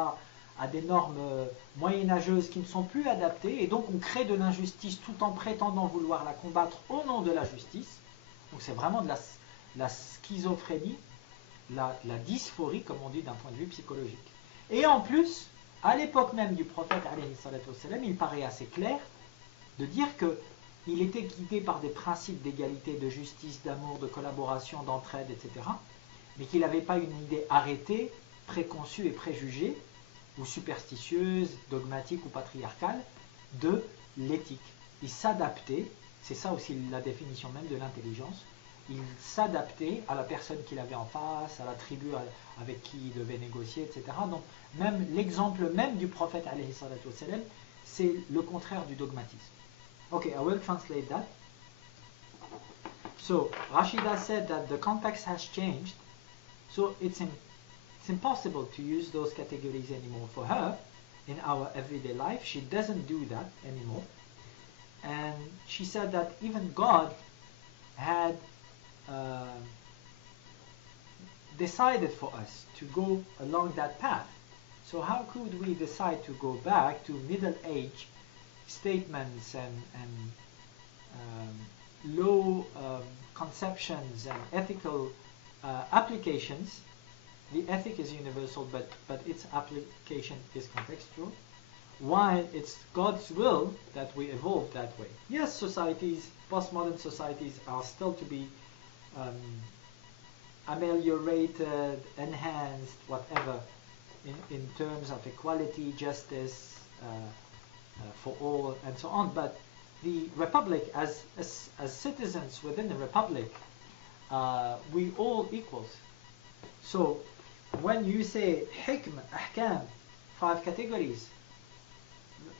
à des normes moyenâgeuses qui ne sont plus adaptées, et donc on crée de l'injustice tout en prétendant vouloir la combattre au nom de la justice. Donc c'est vraiment de la schizophrénie, la dysphorie, comme on dit d'un point de vue psychologique. Et en plus, à l'époque même du prophète, il paraît assez clair de dire qu'il était guidé par des principes d'égalité, de justice, d'amour, de collaboration, d'entraide, etc. Mais qu'il n'avait pas une idée arrêtée, préconçue et préjugée, ou superstitieuse, dogmatique ou patriarcale, de l'éthique. Il s'adaptait, c'est ça aussi la définition même de l'intelligence, il s'adaptait à la personne qu'il avait en face, à la tribu avec qui il devait négocier, etc. Donc même l'exemple même du prophète, c'est le contraire du dogmatisme. Okay, I will translate that. So Rashida said that the context has changed, so it's impossible to use those categories anymore for her in our everyday life. She doesn't do that anymore. And she said that even God had decided for us to go along that path. So how could we decide to go back to Middle Age statements and low conceptions and ethical applications? The ethic is universal, but its application is contextual. While it's God's will that we evolve that way. Yes, societies, postmodern societies, are still to be ameliorated, enhanced, whatever, in terms of equality, justice for all, and so on. But the Republic, as citizens within the Republic, we all equals. So when you say hikm, ahkam, 5 categories,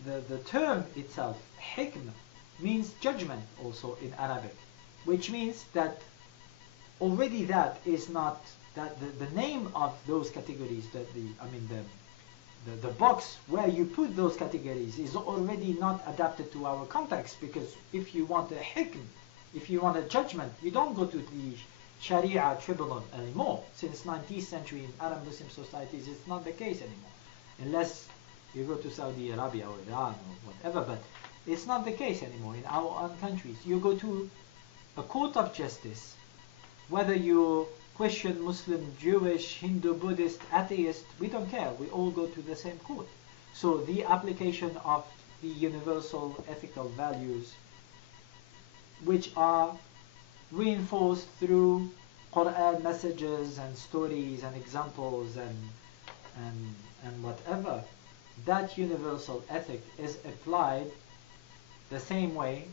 the term itself, hikm, means judgment also in Arabic, which means that already that is not, that the name of those categories, the box where you put those categories is already not adapted to our context, because if you want a hikm, if you want a judgment, you don't go to the Sharia tribunal anymore. Since 19th century in Arab Muslim societies, it's not the case anymore, unless you go to Saudi Arabia or Iran or whatever, but it's not the case anymore in our own countries. You go to a court of justice, whether you Christian, Muslim, Jewish, Hindu, Buddhist, atheist, we don't care. We all go to the same court. So the application of the universal ethical values, which are reinforced through Quran messages and stories and examples and whatever, that universal ethic is applied the same way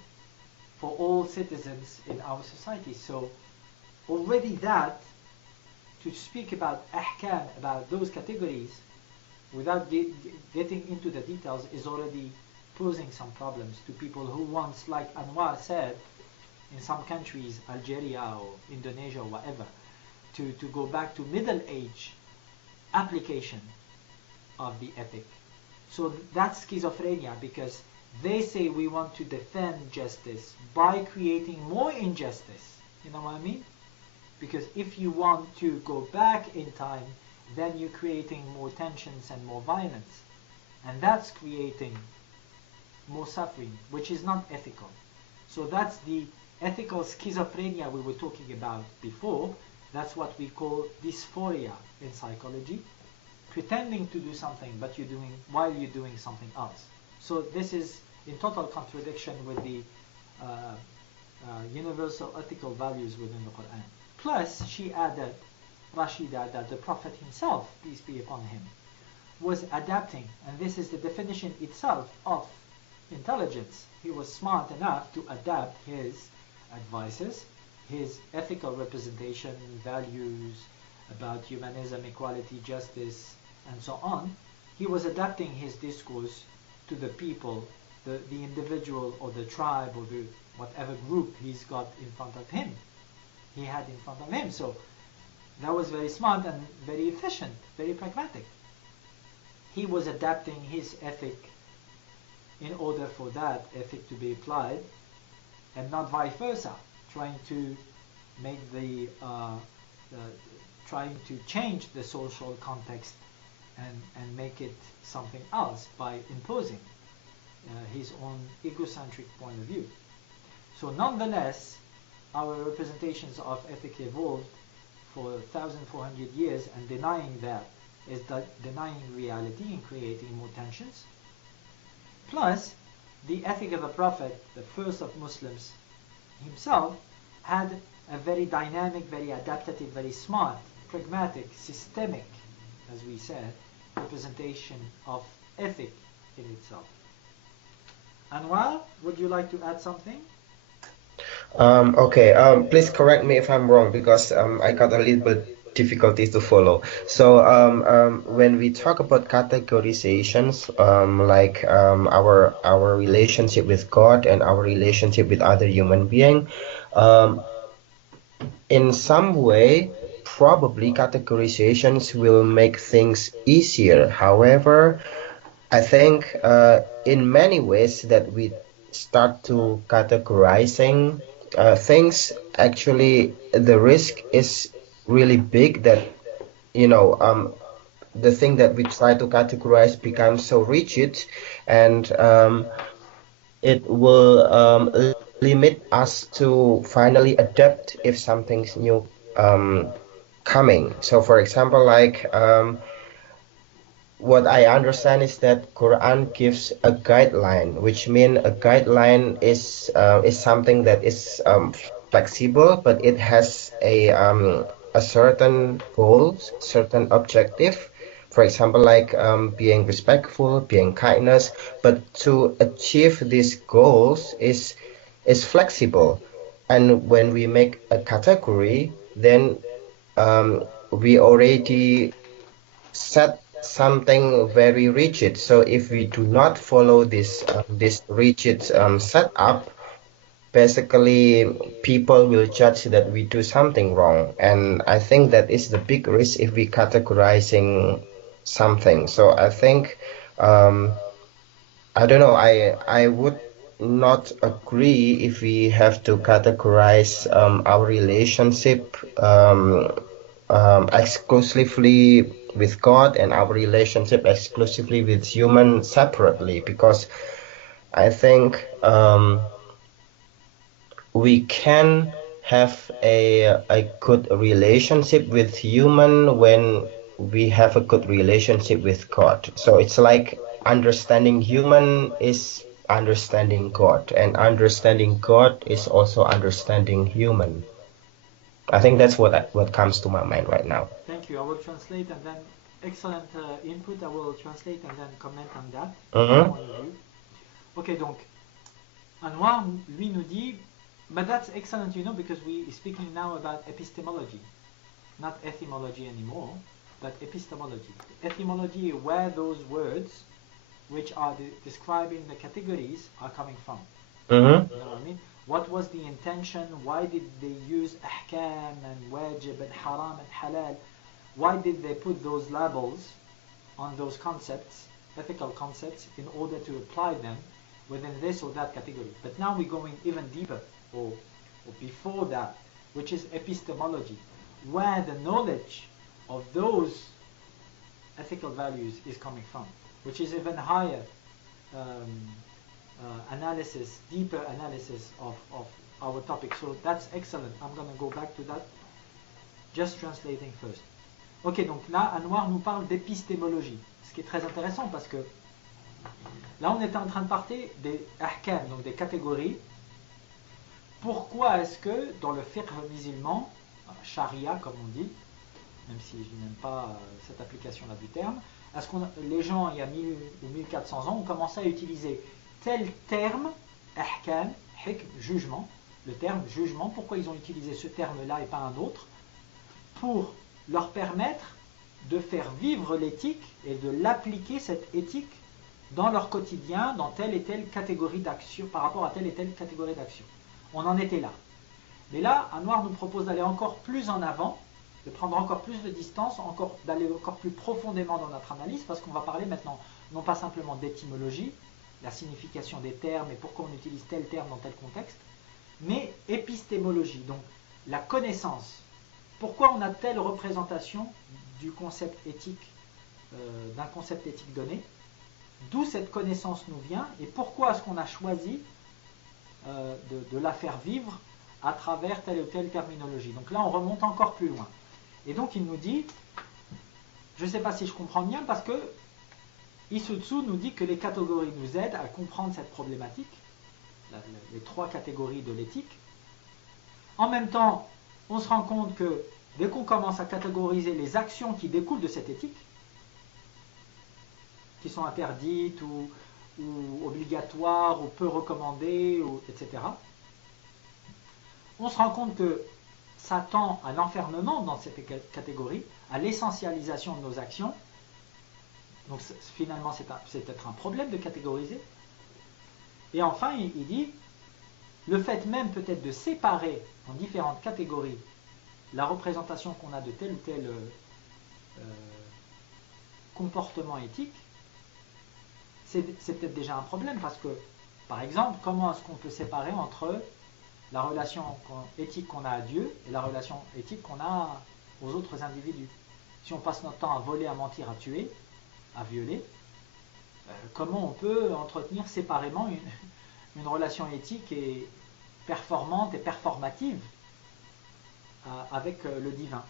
for all citizens in our society. So already that, to speak about ahkam, about those categories, without getting into the details, is already posing some problems to people who once, like Anwar said, in some countries, Algeria or Indonesia or whatever, to go back to Middle Age application of the ethic. So that's schizophrenia, because they say we want to defend justice by creating more injustice. You know what I mean? Because if you want to go back in time, then you're creating more tensions and more violence. And that's creating more suffering, which is not ethical. So that's the ethical schizophrenia we were talking about before. That's what we call dysphoria in psychology. Pretending to do something, but while you're doing something else. So this is in total contradiction with the universal ethical values within the Quran. Plus, she added, Rashida, that the Prophet himself, peace be upon him, was adapting, and this is the definition itself of intelligence. He was smart enough to adapt his advices, his ethical representation, values about humanism, equality, justice, and so on. He was adapting his discourse to the people the individual or the tribe or the whatever group he's got in front of him, he had in front of him. So that was very smart and very efficient, very pragmatic. He was adapting his ethic in order for that ethic to be applied, and not vice versa, trying to make trying to change the social context and make it something else by imposing his own egocentric point of view. So nonetheless, our representations of ethic evolved for 1,400 years, and denying that is denying reality and creating more tensions. Plus, the ethic of the Prophet, the first of Muslims himself, had a very dynamic, very adaptive, very smart, pragmatic, systemic, as we said, representation of ethic in itself. Anwar, would you like to add something? Okay, please correct me if I'm wrong, because I got a little bit difficulties to follow. So when we talk about categorizations, like our relationship with God and our relationship with other human being, in some way, probably categorizations will make things easier. However, I think in many ways that we start to categorizing things, actually the risk is really big that, you know, the thing that we try to categorize becomes so rigid, and it will limit us to finally adapt if something's new coming. So for example, like what I understand is that Quran gives a guideline, which means a guideline is something that is flexible, but it has a certain goal, certain objective. For example, like being respectful, being kindness. But to achieve these goals is flexible, and when we make a category, then we already set something very rigid. So if we do not follow this rigid setup, basically people will judge that we do something wrong. And I think that is the big risk if we categorizing something. So I think I don't know. I would not agree if we have to categorize our relationship exclusively with God and our relationship exclusively with human separately, because I think we can have a good relationship with human when we have a good relationship with God. So it's like understanding human is understanding God, and understanding God is also understanding human. I think that's what comes to my mind right now. Thank you. I will translate and then excellent input. I will translate and then comment on that point of view. Ok, donc Anwar, lui nous dit, but that's excellent, you know, because we are speaking now about epistemology, not etymology anymore, but epistemology. Etymology, where those words, which are describing the categories, are coming from. You know what I mean? What was the intention? Why did they use ahkam and wajib and haram and halal? Why did they put those labels on those concepts, ethical concepts, in order to apply them within this or that category? But now we're going even deeper, or before that, which is epistemology, where the knowledge of those ethical values is coming from, which is even higher analysis, deeper analysis of our topic. So that's excellent. I'm going to go back to that. Just translating first. Ok, donc là, Anwar nous parle d'épistémologie, ce qui est très intéressant parce que là, on était en train de parler des ahkam, donc des catégories. Pourquoi est-ce que dans le fiqh musulman, charia comme on dit, même si je n'aime pas cette application-là du terme, est-ce que les gens, il y a 1000 ou 1400 ans, ont commencé à utiliser tel terme, ahkam, hikm, jugement, le terme jugement, pourquoi ils ont utilisé ce terme-là et pas un autre? Pour leur permettre de faire vivre l'éthique et de l'appliquer, cette éthique, dans leur quotidien, dans telle et telle catégorie d'action, par rapport à telle et telle catégorie d'action. On en était là. Mais là, Anwar nous propose d'aller encore plus en avant, de prendre encore plus de distance, d'aller encore plus profondément dans notre analyse, parce qu'on va parler maintenant non pas simplement d'étymologie, la signification des termes et pourquoi on utilise tel terme dans tel contexte, mais épistémologie, donc la connaissance. Pourquoi on a telle représentation du concept éthique, d'un concept éthique donné, d'où cette connaissance nous vient et pourquoi est-ce qu'on a choisi de la faire vivre à travers telle ou telle terminologie. Donc là, on remonte encore plus loin. Et donc, il nous dit, je ne sais pas si je comprends bien, parce que Isutsu nous dit que les catégories nous aident à comprendre cette problématique, les trois catégories de l'éthique. En même temps, on se rend compte que dès qu'on commence à catégoriser les actions qui découlent de cette éthique, qui sont interdites ou obligatoires ou peu recommandées, etc., on se rend compte que ça tend à l'enfermement dans cette catégorie, à l'essentialisation de nos actions. Donc finalement, c'est peut-être un problème de catégoriser. Et enfin, il dit, le fait même peut-être de séparer en différentes catégories la représentation qu'on a de tel ou tel comportement éthique, c'est peut-être déjà un problème, parce que, par exemple, comment est-ce qu'on peut séparer entre la relation éthique qu'on a à Dieu et la relation éthique qu'on a aux autres individus? Si on passe notre temps à voler, à mentir, à tuer, à violer, comment on peut entretenir séparément une relation éthique et performante et performative avec le divin?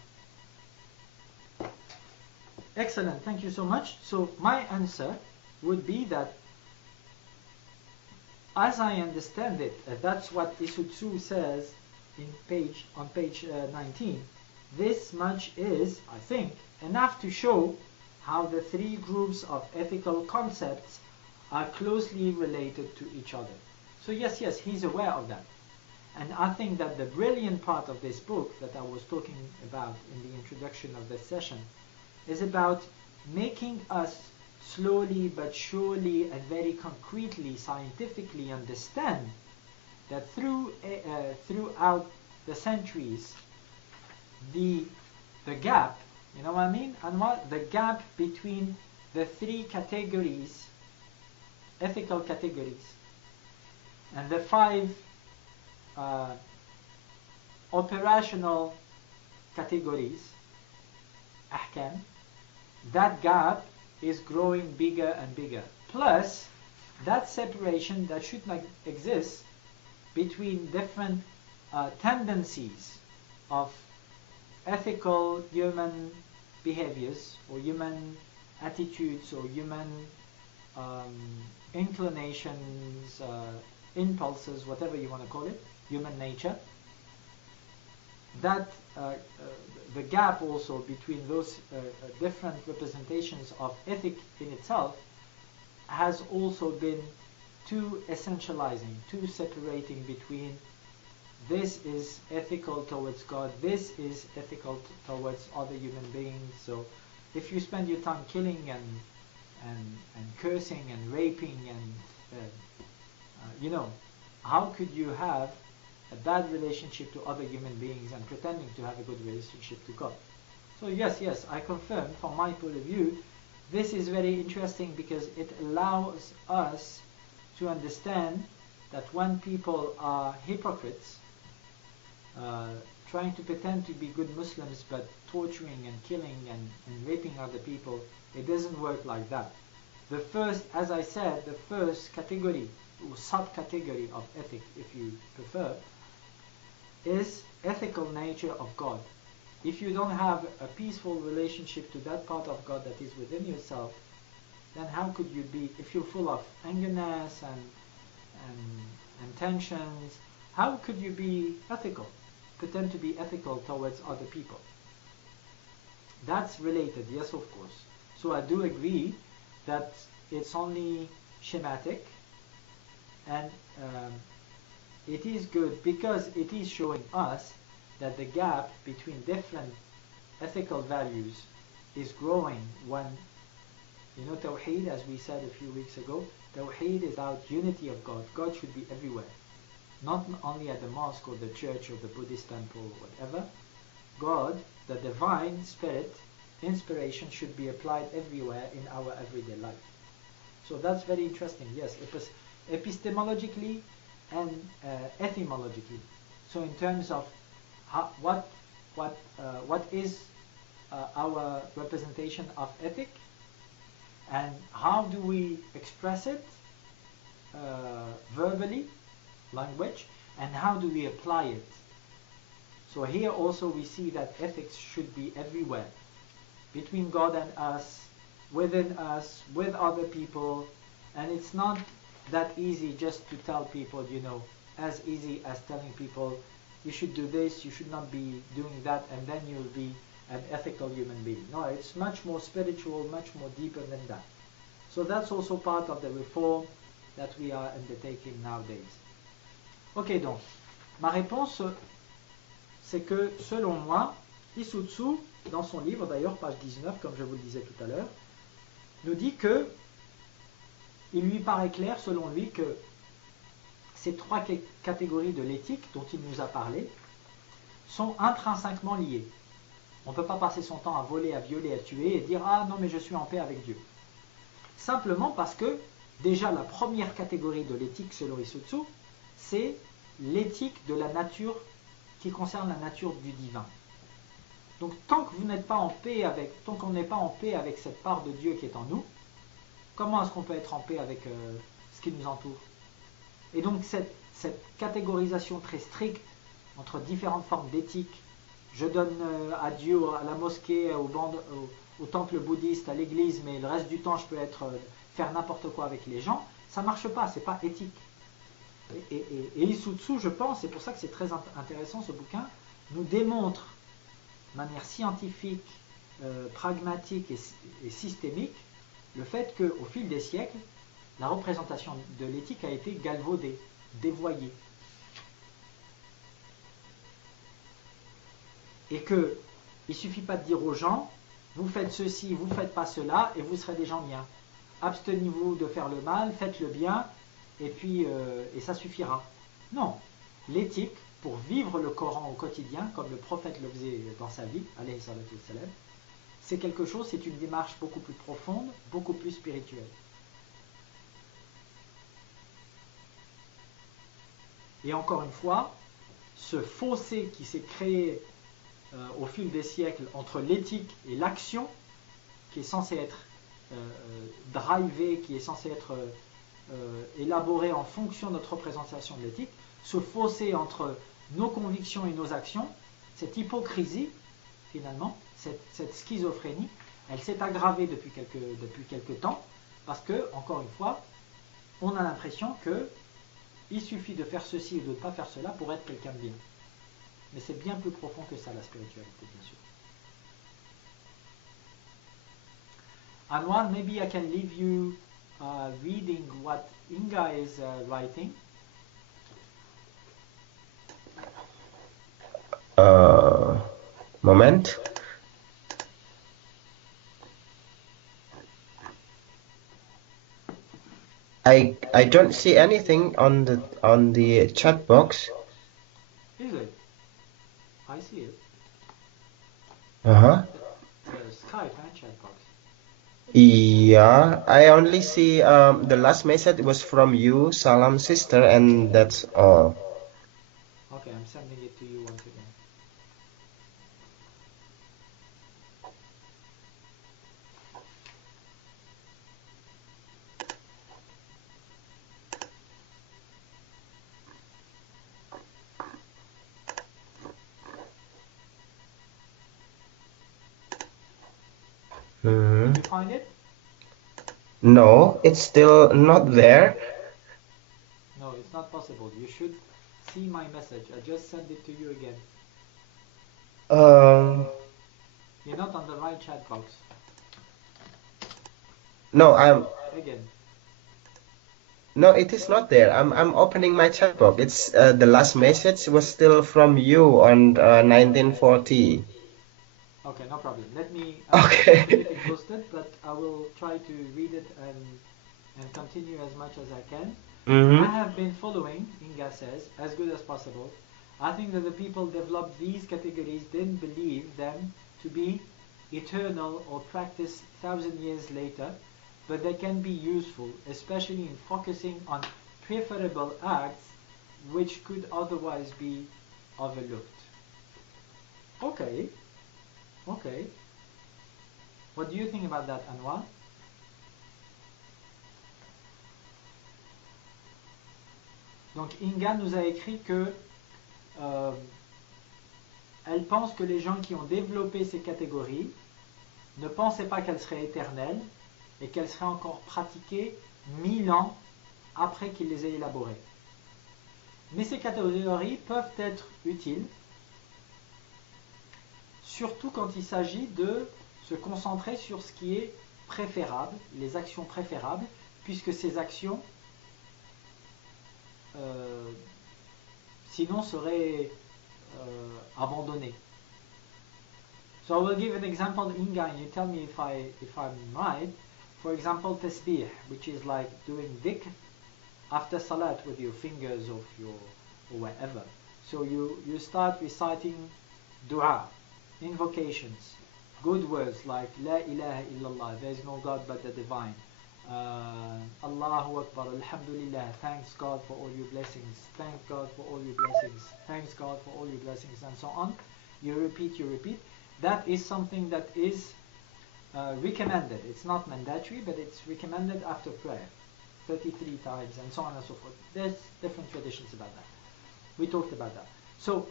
Excellent, thank you so much. So my answer would be that, as I understand it, that's what Isutsu says on page 19. This much is, I think, enough to show how the three groups of ethical concepts are closely related to each other. So yes, he's aware of that. And I think that the brilliant part of this book that I was talking about in the introduction of this session is about making us slowly but surely and very concretely, scientifically understand that throughout the centuries, the gap, you know what I mean? And what the gap between the three categories, ethical categories, and the five operational categories, ahkam, that gap is growing bigger and bigger. Plus, that separation that should not exist between different tendencies of ethical human behaviors or human attitudes or human inclinations, impulses, whatever you want to call it, human nature, that the gap also between those different representations of ethic in itself has also been too essentializing, too separating between this is ethical towards God, this is ethical towards other human beings. So if you spend your time killing and cursing and raping and you know, how could you have a bad relationship to other human beings and pretending to have a good relationship to God? So yes, I confirm from my point of view, this is very interesting because it allows us to understand that when people are hypocrites, trying to pretend to be good Muslims but torturing and killing and raping other people, it doesn't work like that. The first, as I said, the first category or subcategory of ethic, if you prefer, is ethical nature of God. If you don't have a peaceful relationship to that part of God that is within yourself, then how could you be, if you're full of angerness and tensions, how could you be ethical? Pretend to be ethical towards other people. That's related, yes, of course. So I do agree that it's only schematic, and it is good because it is showing us that the gap between different ethical values is growing when You know, Tawheed, as we said a few weeks ago, Tawheed is about unity of God. God should be everywhere. Not only at the mosque or the church or the Buddhist temple or whatever. God, the divine spirit, inspiration should be applied everywhere in our everyday life. So that's very interesting, yes, epistemologically and etymologically. So in terms of what is our representation of ethic, and how do we express it verbally, language, and how do we apply it? So here also we see that ethics should be everywhere, between God and us, within us, with other people, and it's not that easy just to tell people, you know, as easy as telling people you should do this, you should not be doing that, and then you'll be an ethical human being. No, it's much more spiritual, much more deeper than that. So that's also part of the reform that we are undertaking nowadays. Ok, donc, ma réponse, c'est que selon moi, Isutsu, dans son livre d'ailleurs, page 19, comme je vous le disais tout à l'heure, nous dit que il lui paraît clair, selon lui, que ces trois catégories de l'éthique dont il nous a parlé sont intrinsèquement liées. On ne peut pas passer son temps à voler, à violer, à tuer et dire « Ah non, mais je suis en paix avec Dieu ». Simplement parce que, déjà, la première catégorie de l'éthique selon Isutsu, c'est l'éthique de la nature qui concerne la nature du divin. Donc, tant que vous n'êtes pas en paix avec, tant qu'on n'est pas en paix avec cette part de Dieu qui est en nous, comment est-ce qu'on peut être en paix avec ce qui nous entoure? Et donc, cette catégorisation très stricte entre différentes formes d'éthique, je donne à Dieu, à la mosquée, au temple bouddhiste, à l'église, mais le reste du temps, je peux faire n'importe quoi avec les gens, ça ne marche pas, c'est pas éthique. Et Isutsu, je pense, c'est pour ça que c'est très intéressant ce bouquin, nous démontre de manière scientifique, pragmatique et systémique le fait qu'au fil des siècles, la représentation de l'éthique a été galvaudée, dévoyée. Et qu'il ne suffit pas de dire aux gens, vous faites ceci, vous ne faites pas cela, et vous serez des gens bien. Abstenez-vous de faire le mal, faites le bien, et puis et ça suffira. Non, l'éthique, pour vivre le Coran au quotidien, comme le prophète le faisait dans sa vie, alayhi salatu wassalam, c'est quelque chose, c'est une démarche beaucoup plus profonde, beaucoup plus spirituelle. Et encore une fois, ce fossé qui s'est créé au fil des siècles entre l'éthique et l'action, qui est censé être drivé, qui est censé être élaboré en fonction de notre représentation de l'éthique, ce fossé entre nos convictions et nos actions, cette hypocrisie, finalement, cette schizophrénie, elle s'est aggravée depuis quelques temps, parce que, encore une fois, on a l'impression qu'il suffit de faire ceci ou de ne pas faire cela pour être quelqu'un de bien. Mais c'est bien plus profond que ça, la spiritualité, bien sûr. Anwar, maybe I can leave you reading what Inga is writing. Moment. I don't see anything on the chat box. Is it? I see it. Uh-huh. Skype and chat box. Yeah, I only see the last message was from you, Salam sister, and that's all. Okay, I'm sending it to you once again. Did you find it? No, it's still not there. No, it's not possible. You should see my message. I just sent it to you again. You're not on the right chat box. No, I'm. Again. No, it is not there. I'm opening my chat box. It's the last message was still from you on 1940. Okay, no problem. Let me. Okay. I'm a bit exhausted, but I will try to read it and continue as much as I can. I have been following, Inga says, as good as possible. I think that the people developed these categories didn't believe them to be eternal or practiced 1,000 years later, but they can be useful, especially in focusing on preferable acts which could otherwise be overlooked. Okay, okay. What do you think about that, Anwar? Donc Inga nous a écrit que elle pense que les gens qui ont développé ces catégories ne pensaient pas qu'elles seraient éternelles et qu'elles seraient encore pratiquées 1000 ans après qu'ils les aient élaborées. Mais ces catégories peuvent être utiles, surtout quand il s'agit de se concentrer sur ce qui est préférable, les actions préférables, puisque ces actions sinon seraient abandonnées. So I will give an example, Inga, and you tell me if I'm right. For example, tasbih, which is like doing dhikr after salat with your fingers or whatever. So you start reciting dua, invocations, good words like La ilaha illallah, there is no God but the divine. Allahu Akbar, Alhamdulillah, thanks God for all your blessings, thank God for all your blessings, thanks God for all your blessings, and so on. You repeat. That is something that is recommended. It's not mandatory, but it's recommended after prayer, 33 times, and so on and so forth. There's different traditions about that. We talked about that. So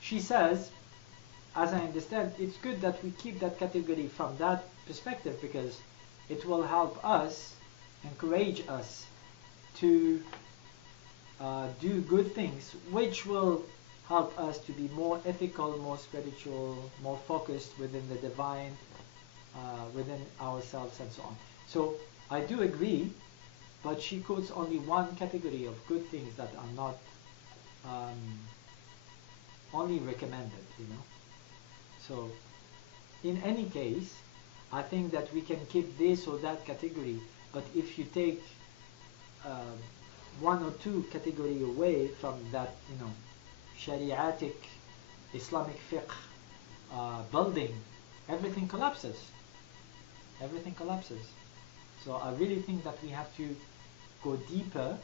she says, as I understand, it's good that we keep that category from that perspective, because it will help us, encourage us to do good things, which will help us to be more ethical, more spiritual, more focused within the divine, within ourselves, and so on. So I do agree, but she quotes only one category of good things that are not only recommended, you know. So in any case, I think that we can keep this or that category, but if you take one or two category away from that, you know, Shariatic Islamic fiqh building, everything collapses. Everything collapses. So I really think that we have to go deeper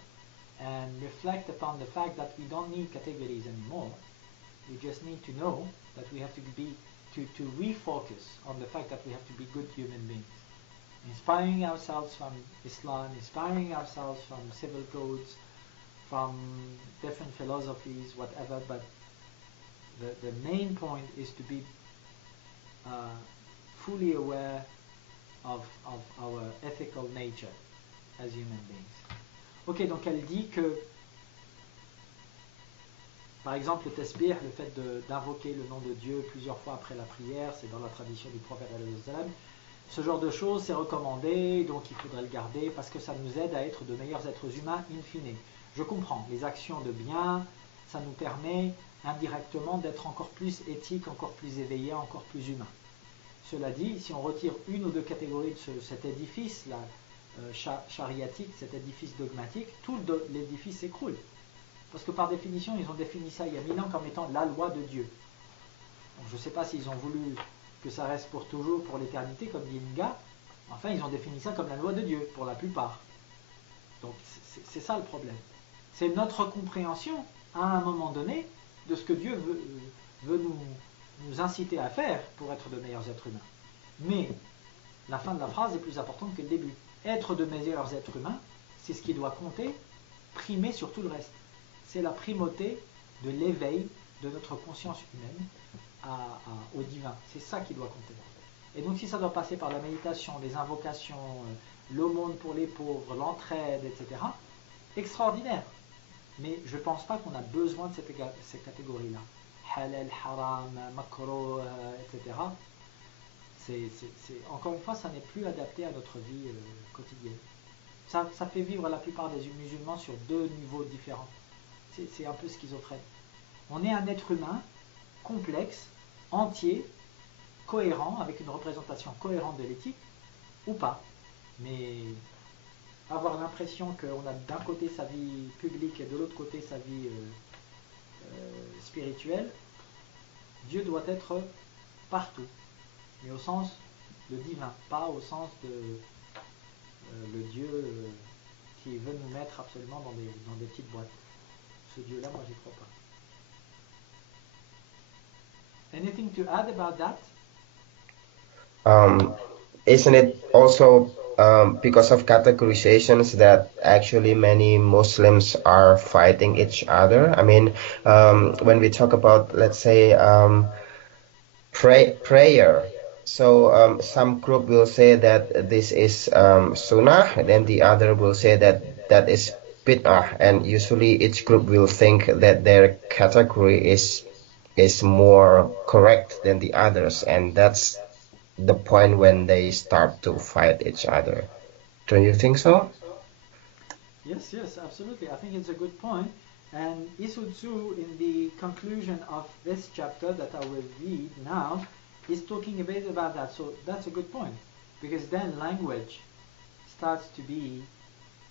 and reflect upon the fact that we don't need categories anymore. We just need to know that we have to refocus on the fact that we have to be good human beings. Inspiring ourselves from Islam, inspiring ourselves from civil codes, from different philosophies, whatever, but the main point is to be fully aware of our ethical nature as human beings. Ok, donc elle dit que, par exemple, le tasbih, le fait d'invoquer le nom de Dieu plusieurs fois après la prière, c'est dans la tradition du prophète alayhi salam. Ce genre de choses, c'est recommandé, donc il faudrait le garder parce que ça nous aide à être de meilleurs êtres humains in fine. Je comprends, les actions de bien, ça nous permet indirectement d'être encore plus éthiques, encore plus éveillés, encore plus humains. Cela dit, si on retire une ou deux catégories de cet édifice là, chariatique, cet édifice dogmatique, tout l'édifice s'écroule. Parce que par définition, ils ont défini ça il y a 1000 ans comme étant la loi de Dieu. Donc, je ne sais pas s'ils ont voulu que ça reste pour toujours, pour l'éternité, comme dit Inga. Enfin, ils ont défini ça comme la loi de Dieu, pour la plupart. Donc, c'est ça le problème. C'est notre compréhension, à un moment donné, de ce que Dieu veut nous inciter à faire pour être de meilleurs êtres humains. Mais la fin de la phrase est plus importante que le début. Être de meilleurs êtres humains, c'est ce qui doit compter, primer sur tout le reste. C'est la primauté de l'éveil de notre conscience humaine au divin. C'est ça qui doit compter. Et donc si ça doit passer par la méditation, les invocations, l'aumône pour les pauvres, l'entraide, etc., extraordinaire. Mais je ne pense pas qu'on a besoin de ces catégories-là. Halal, haram, makruh, etc. Encore une fois, ça n'est plus adapté à notre vie quotidienne. Ça fait vivre la plupart des musulmans sur deux niveaux différents. C'est un peu schizophrène. On est un être humain complexe, entier, cohérent, avec une représentation cohérente de l'éthique, ou pas. Mais avoir l'impression qu'on a d'un côté sa vie publique et de l'autre côté sa vie spirituelle, Dieu doit être partout, mais au sens de divin, pas au sens de le Dieu qui veut nous mettre absolument dans des petites boîtes. Ce Dieu-là, moi, j'y crois pas. Anything to add about that? Isn't it also because of categorizations that actually many Muslims are fighting each other? I mean, when we talk about, let's say, prayer, so some group will say that this is sunnah, and then the other will say that that is bid'ah, and usually each group will think that their category is more correct than the others, and that's the point when they start to fight each other. Don't you think so? Yes, yes, absolutely. I think it's a good point. And Isutsu, in the conclusion of this chapter that I will read now, is talking a bit about that. So that's a good point, because then language starts to be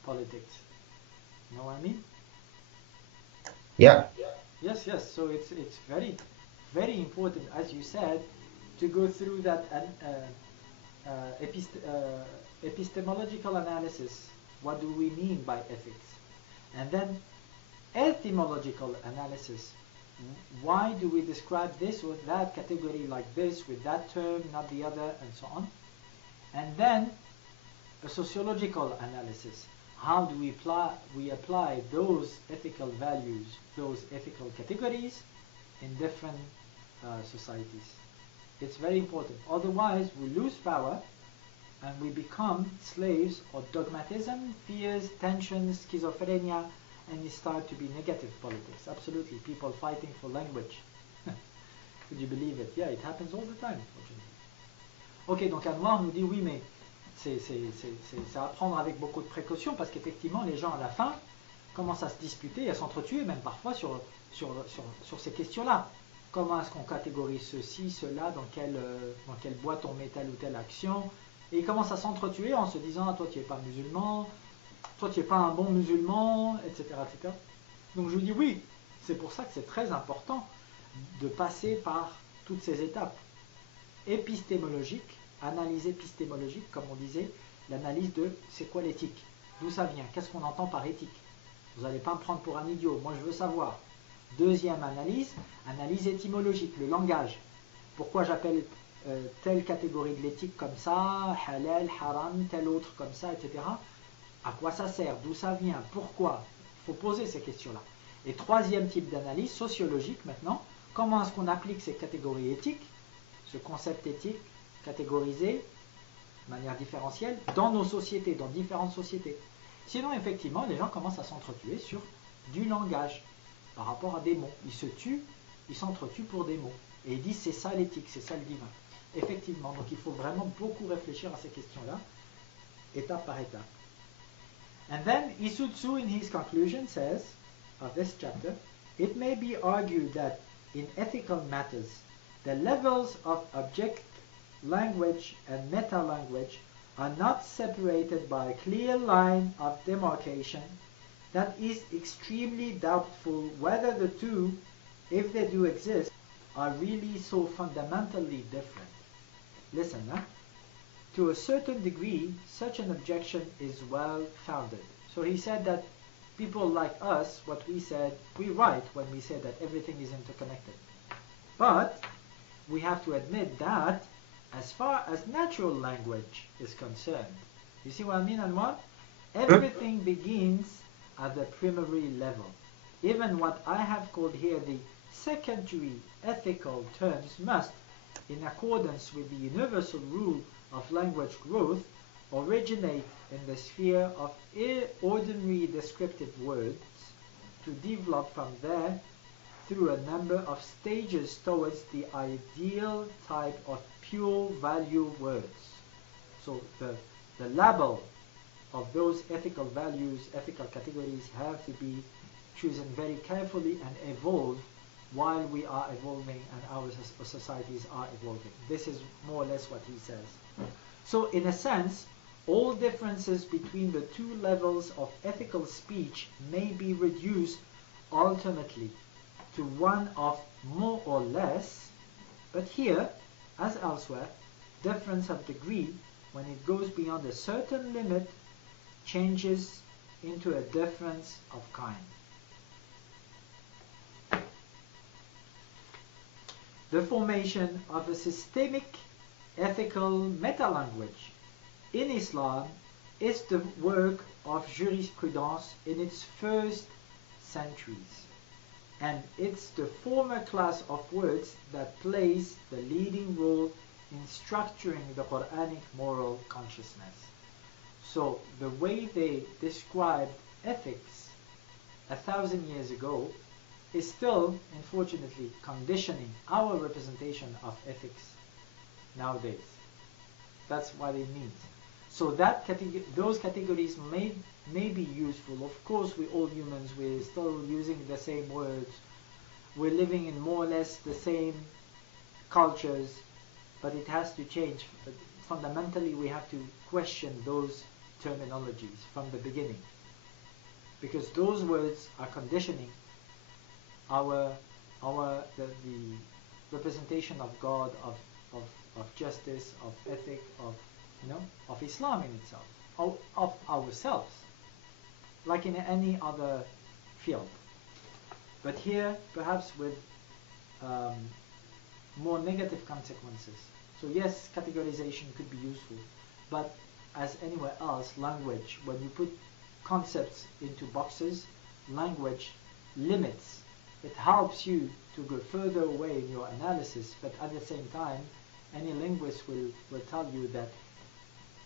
politics. You know what I mean? Yeah. Yes, yes. So it's very, very important, as you said, to go through that epistemological analysis. What do we mean by ethics? And then etymological analysis. Why do we describe this with that category like this, with that term, not the other, and so on? And then a sociological analysis. How do we apply those ethical values, those ethical categories in different societies? It's very important. Otherwise, we lose power and we become slaves of dogmatism, fears, tensions, schizophrenia, and it starts to be negative politics. Absolutely. People fighting for language. Could you believe it? Yeah, it happens all the time, unfortunately. Ok, donc Anwar nous dit oui, mais c'est à prendre avec beaucoup de précaution parce qu'effectivement, les gens à la fin commencent à se disputer et à s'entretuer, même parfois sur ces questions-là. Comment est-ce qu'on catégorise ceci, cela, dans quelle boîte on met telle ou telle action? Et ils commencent à s'entretuer en se disant ah, toi tu n'es pas musulman, toi tu n'es pas un bon musulman, etc., etc. Donc je vous dis oui, c'est pour ça que c'est très important de passer par toutes ces étapes épistémologiques, analyse épistémologique, comme on disait, l'analyse de c'est quoi l'éthique, d'où ça vient, qu'est-ce qu'on entend par éthique. Vous n'allez pas me prendre pour un idiot, moi je veux savoir. Deuxième analyse, analyse étymologique, le langage. Pourquoi j'appelle telle catégorie de l'éthique comme ça, halal, haram, telle autre comme ça, etc. À quoi ça sert, d'où ça vient, pourquoi? Il faut poser ces questions-là. Et troisième type d'analyse, sociologique maintenant, comment est-ce qu'on applique ces catégories éthiques, ce concept éthique catégorisé de manière différentielle dans nos sociétés, dans différentes sociétés. Sinon, effectivement, les gens commencent à s'entretuer sur du langage par rapport à des mots. Ils se tuent, ils s'entretuent pour des mots. Et ils disent c'est ça l'éthique, c'est ça le divin. Effectivement, donc il faut vraiment beaucoup réfléchir à ces questions-là, étape par étape. And then Isutsu in his conclusion says of this chapter, it may be argued that in ethical matters, the levels of object language and meta-language are not separated by a clear line of demarcation. That is extremely doubtful whether the two, if they do exist, are really so fundamentally different. Listen, to a certain degree, such an objection is well founded. So he said that people like us, what we said, we right when we say that everything is interconnected. But we have to admit that as far as natural language is concerned, you see what I mean, Anwar? Everything begins at the primary level. Even what I have called here the secondary ethical terms must, in accordance with the universal rule of language growth, originate in the sphere of ordinary descriptive words to develop from there through a number of stages towards the ideal type of pure value words. So the label of those ethical values, ethical categories have to be chosen very carefully and evolve while we are evolving and our societies are evolving. This is more or less what he says. So in a sense, all differences between the two levels of ethical speech may be reduced ultimately to one of more or less, but here, as elsewhere, difference of degree, when it goes beyond a certain limit, changes into a difference of kind. The formation of a systemic ethical meta-language in Islam is the work of jurisprudence in its first centuries, and it's the former class of words that plays the leading role in structuring the Quranic moral consciousness. So the way they described ethics 1,000 years ago is still, unfortunately, conditioning our representation of ethics nowadays. That's what it means. So that those categories may be useful. Of course, we're all humans. We're still using the same words. We're living in more or less the same cultures, but it has to change. Fundamentally, we have to question those terminologies from the beginning, because those words are conditioning the representation of God, of justice, of ethic, of Islam in itself, of ourselves, like in any other field. But here, perhaps with more negative consequences. So yes, categorization could be useful, but as anywhere else, language, when you put concepts into boxes, language limits. It helps you to go further away in your analysis, but at the same time, any linguist will tell you that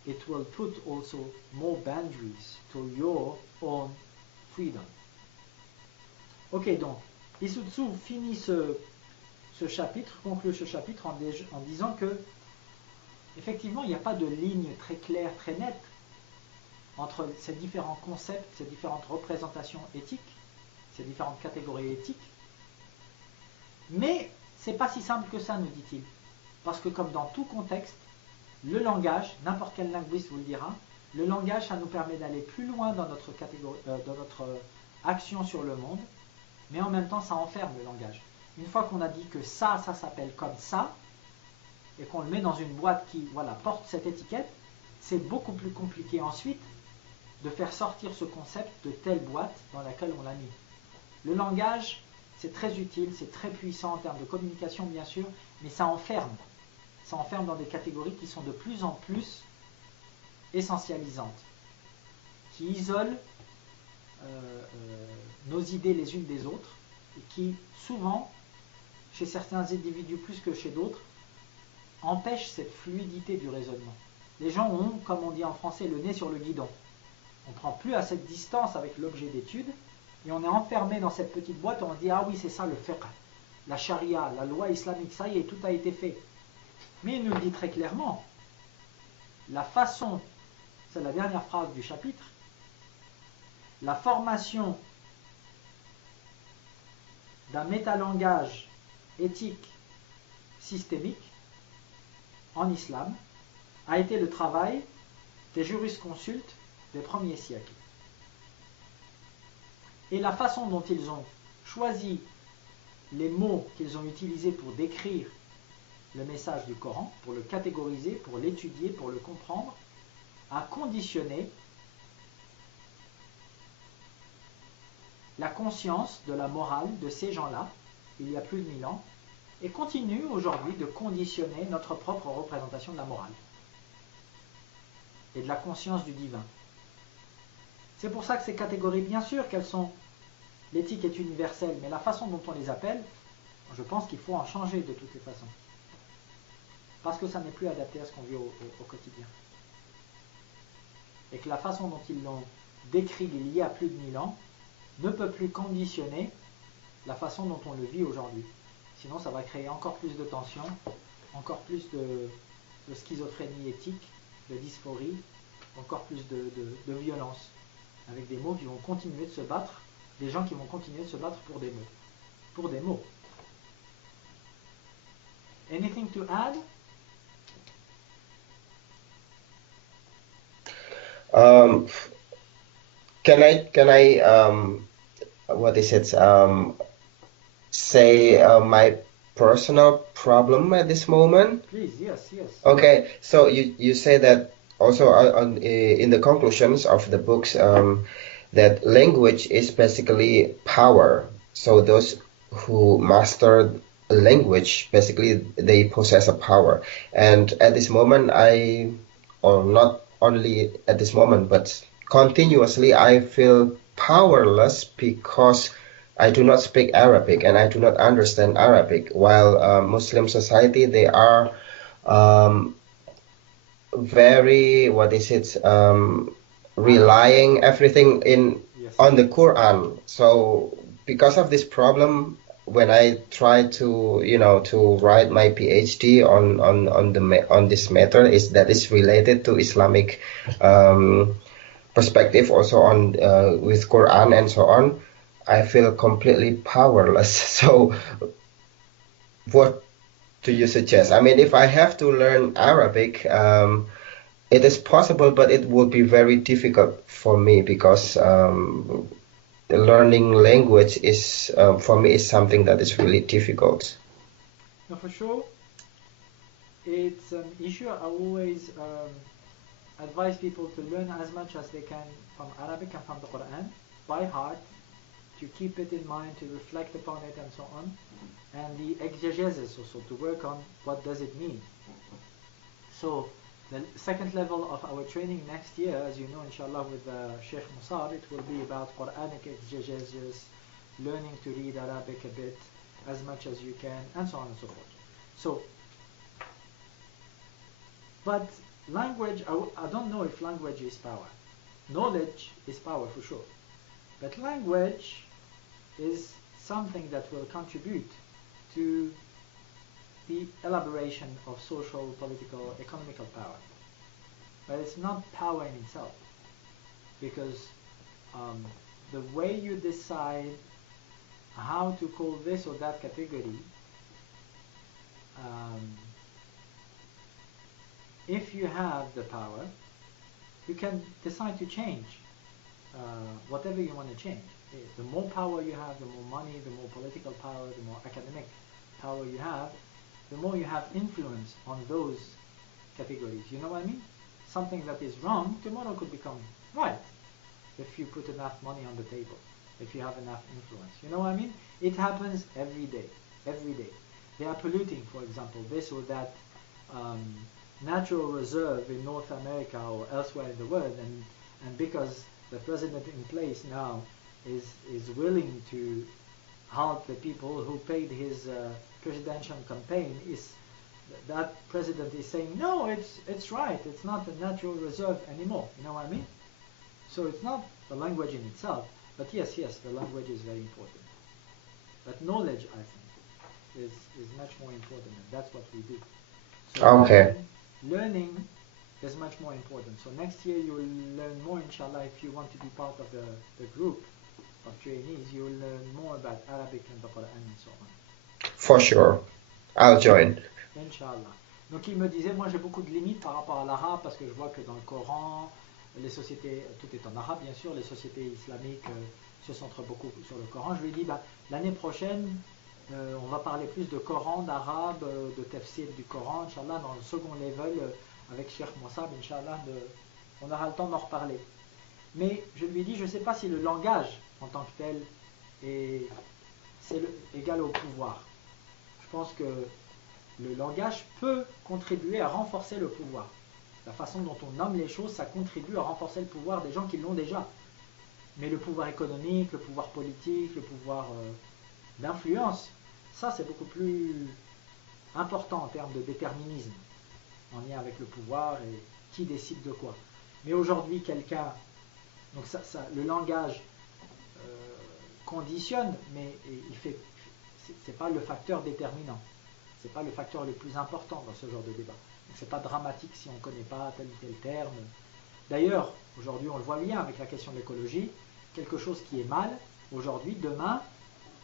it will put also more boundaries to your own freedom. Ok, donc, Isutsu finit ce chapitre, conclut ce chapitre en disant que, effectivement, il n'y a pas de ligne très claire, très nette entre ces différents concepts, ces différentes représentations éthiques, ces différentes catégories éthiques. Mais c'est pas si simple que ça, nous dit-il. Parce que comme dans tout contexte, le langage, n'importe quel linguiste vous le dira, le langage, ça nous permet d'aller plus loin dans notre action sur le monde, mais en même temps, ça enferme le langage. Une fois qu'on a dit que ça s'appelle comme ça, et qu'on le met dans une boîte qui porte cette étiquette, c'est beaucoup plus compliqué ensuite de faire sortir ce concept de telle boîte dans laquelle on l'a mis. Le langage, c'est très utile, c'est très puissant en termes de communication bien sûr, mais ça enferme. Ça enferme dans des catégories qui sont de plus en plus essentialisantes, qui isolent nos idées les unes des autres, et qui souvent, chez certains individus plus que chez d'autres, empêchent cette fluidité du raisonnement. Les gens ont, comme on dit en français, le nez sur le guidon. On ne prend plus à cette distance avec l'objet d'étude, et on est enfermé dans cette petite boîte, on dit, ah oui, c'est ça le fiqh, la charia, la loi islamique, ça y est, tout a été fait. Mais il nous le dit très clairement, la façon, c'est la dernière phrase du chapitre, la formation d'un métalangage éthique systémique en islam a été le travail des jurisconsultes des premiers siècles. Et la façon dont ils ont choisi les mots qu'ils ont utilisés pour décrire le message du Coran, pour le catégoriser, pour l'étudier, pour le comprendre, a conditionné la conscience de la morale de ces gens-là, il y a plus de 1000 ans, et continue aujourd'hui de conditionner notre propre représentation de la morale et de la conscience du divin. C'est pour ça que ces catégories, bien sûr qu'elles sont, l'éthique est universelle, mais la façon dont on les appelle, je pense qu'il faut en changer de toutes les façons. Parce que ça n'est plus adapté à ce qu'on vit au quotidien. Et que la façon dont ils l'ont décrit il y a plus de 1000 ans ne peut plus conditionner la façon dont on le vit aujourd'hui. Sinon, ça va créer encore plus de tension, encore plus de schizophrénie éthique, de dysphorie, encore plus de violence, avec des mots qui vont continuer de se battre, des gens qui vont continuer de se battre pour des mots. Pour des mots. Anything to add? Can I what is it say my personal problem at this moment? Please, yes, yes. Okay, so you say that also in the conclusions of the books that language is basically power. So those who master a language, basically they possess a power. And at this moment, or not only at this moment, but continuously, I feel powerless because I do not speak Arabic and I do not understand Arabic. While Muslim society, they are um, very, what is it, relying everything Yes. on the Quran. So because of this problem, when I try to to write my PhD on this matter, is related to Islamic perspective, also on with Quran and so on, I feel completely powerless. So what do you suggest? I mean, if I have to learn Arabic, it is possible, but it would be very difficult for me because learning language is for me is something that is really difficult. No, for sure, it's an issue. I always advise people to learn as much as they can from Arabic and from the Quran by heart, to keep it in mind, to reflect upon it and so on, and the exegesis also, to work on what does it mean. So the second level of our training next year, as you know, inshallah, with Sheikh Musab, it will be about Quranic exegesis, learning to read Arabic a bit, as much as you can, and so on and so forth. So, but language, I don't know if language is power. Knowledge is power for sure. But language is something that will contribute to the elaboration of social, political, economical power. But it's not power in itself. Because the way you decide how to call this or that category, if you have the power, you can decide to change whatever you want to change. The more power you have, the more money, the more political power, the more academic power you have, the more you have influence on those categories. You know what I mean? Something that is wrong tomorrow could become right if you put enough money on the table, if you have enough influence. You know what I mean? It happens every day, every day. They are polluting, for example, this or that natural reserve in North America or elsewhere in the world, and because the president in place now is willing to halt the people who paid his presidential campaign, that president is saying, no, it's right, it's not a natural reserve anymore. You know what I mean? So it's not the language in itself, but yes, the language is very important. But knowledge, I think, is much more important, and that's what we do. So Okay. learning is much more important. So next year you will learn more, inshallah, if you want to be part of the group of trainees, you will learn more about Arabic and the Quran and so on. For sure. I'll join. Inch'Allah. Donc il me disait, moi j'ai beaucoup de limites par rapport à l'arabe parce que je vois que dans le Coran, les sociétés, tout est en arabe bien sûr, les sociétés islamiques se centrent beaucoup sur le Coran. Je lui ai dit, l'année prochaine, on va parler plus de Coran, d'arabe, de tafsir du Coran, Inch'Allah, dans le second level, avec Cheikh Moussab, Inch'Allah, on aura le temps d'en reparler. Mais je lui ai dit, je ne sais pas si le langage en tant que tel est égal au pouvoir. Je pense que le langage peut contribuer à renforcer le pouvoir. La façon dont on nomme les choses, ça contribue à renforcer le pouvoir des gens qui l'ont déjà. Mais le pouvoir économique, le pouvoir politique, le pouvoir d'influence, ça c'est beaucoup plus important en termes de déterminisme, en lien avec le pouvoir et qui décide de quoi. Mais aujourd'hui, quelqu'un, donc le langage conditionne, mais c'est pas le facteur déterminant. C'est pas le facteur le plus important dans ce genre de débat. C'est pas dramatique si on ne connaît pas tel ou tel terme. D'ailleurs, aujourd'hui, on le voit bien avec la question de l'écologie, quelque chose qui est mal, aujourd'hui, demain,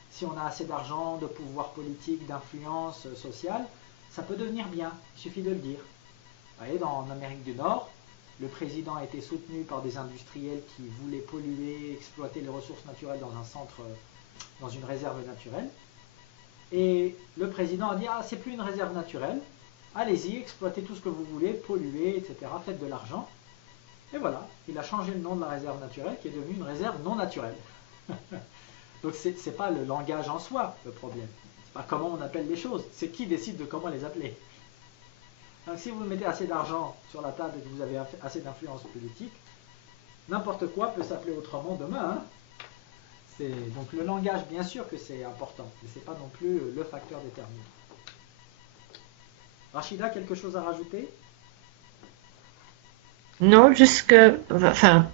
si on a assez d'argent, de pouvoir politique, d'influence sociale, ça peut devenir bien, il suffit de le dire. Vous voyez, en Amérique du Nord, le président a été soutenu par des industriels qui voulaient polluer, exploiter les ressources naturelles dans un centre, dans une réserve naturelle. Et le président a dit, ah, c'est plus une réserve naturelle, allez-y, exploitez tout ce que vous voulez, polluez, etc., faites de l'argent. Et voilà, il a changé le nom de la réserve naturelle qui est devenue une réserve non naturelle. Donc c'est pas le langage en soi le problème, c'est pas comment on appelle les choses, c'est qui décide de comment les appeler. Donc si vous mettez assez d'argent sur la table et que vous avez assez d'influence politique, n'importe quoi peut s'appeler autrement demain. Hein. Donc le langage, bien sûr que c'est important, mais c'est pas non plus le facteur déterminant. Rachida, quelque chose à rajouter? Non, juste que, enfin,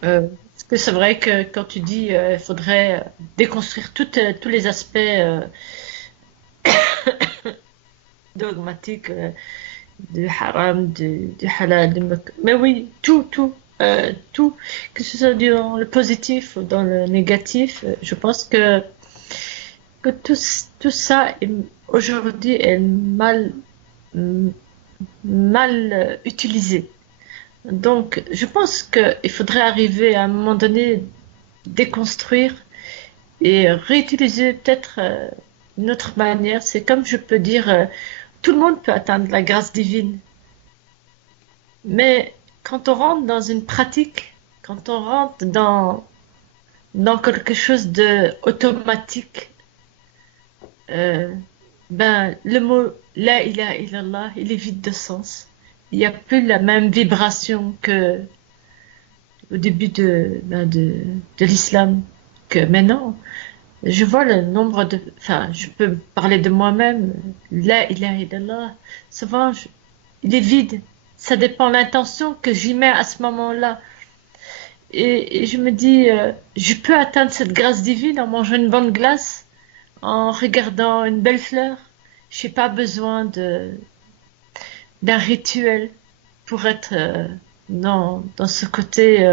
parce que c'est vrai que quand tu dis il faudrait déconstruire tous les aspects dogmatiques du haram, du halal, mais oui, tout, que ce soit dans le positif ou dans le négatif, je pense que tout ça aujourd'hui est mal utilisé. Donc, je pense qu'il faudrait arriver à un moment donné déconstruire et réutiliser peut-être une autre manière. C'est comme je peux dire, tout le monde peut atteindre la grâce divine. Mais quand on rentre dans une pratique, quand on rentre dans quelque chose d'automatique, le mot La ilaha illallah, il est vide de sens. Il n'y a plus la même vibration que au début de l'islam que maintenant. Je vois le nombre de... Enfin, je peux parler de moi-même. La ilaha illallah, souvent, il est vide. Ça dépend de l'intention que j'y mets à ce moment-là. Et je me dis, je peux atteindre cette grâce divine en mangeant une bonne glace, en regardant une belle fleur. Je n'ai pas besoin d'un rituel pour être dans ce côté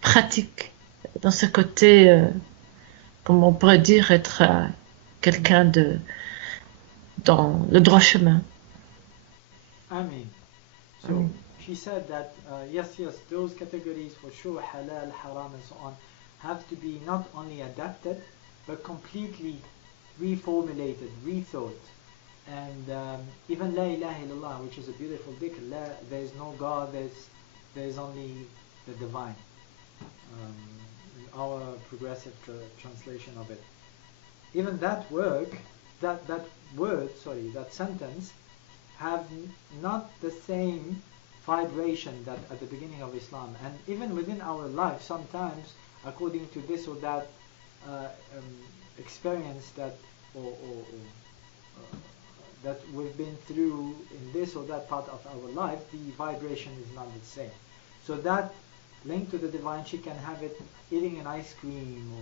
pratique, dans ce côté, comme on pourrait dire, être quelqu'un dans le droit chemin. Amen. So she said that yes, those categories for sure, halal, haram, and so on, have to be not only adapted but completely reformulated, rethought. And even La ilaha illallah, which is a beautiful dhikr, there is no God, there is only the divine. Our progressive translation of it. Even that sentence, have not the same vibration that at the beginning of Islam. And even within our life, sometimes, according to this or that experience that that we've been through in this or that part of our life, the vibration is not the same. So that link to the divine, she can have it eating an ice cream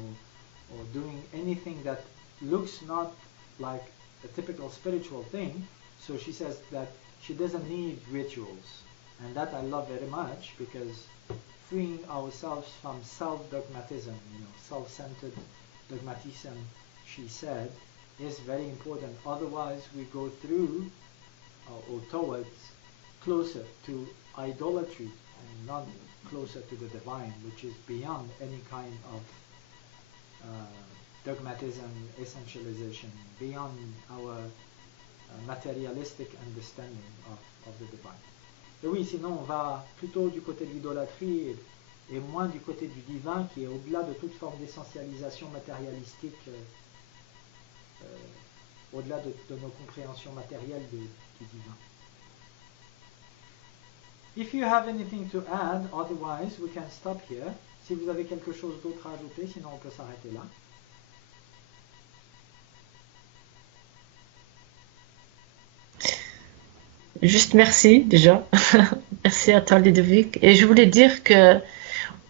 or doing anything that looks not like a typical spiritual thing. So she says that she doesn't need rituals. And that I love very much, because freeing ourselves from self-dogmatism, self-centered dogmatism, she said, is very important. Otherwise we go through or towards closer to idolatry and not closer to the divine, which is beyond any kind of dogmatism, essentialization, beyond our materialistic understanding of the divine. Et oui, sinon on va plutôt du côté de l'idolâtrie et moins du côté du divin, qui est au-delà de toute forme d'essentialisation matérialistique, au-delà de nos compréhensions matérielles du divin. If you have anything to add, otherwise we can stop here. Si vous avez quelque chose d'autre à ajouter, sinon on peut s'arrêter là. Juste merci déjà. Merci à toi Ludovic. Et je voulais dire que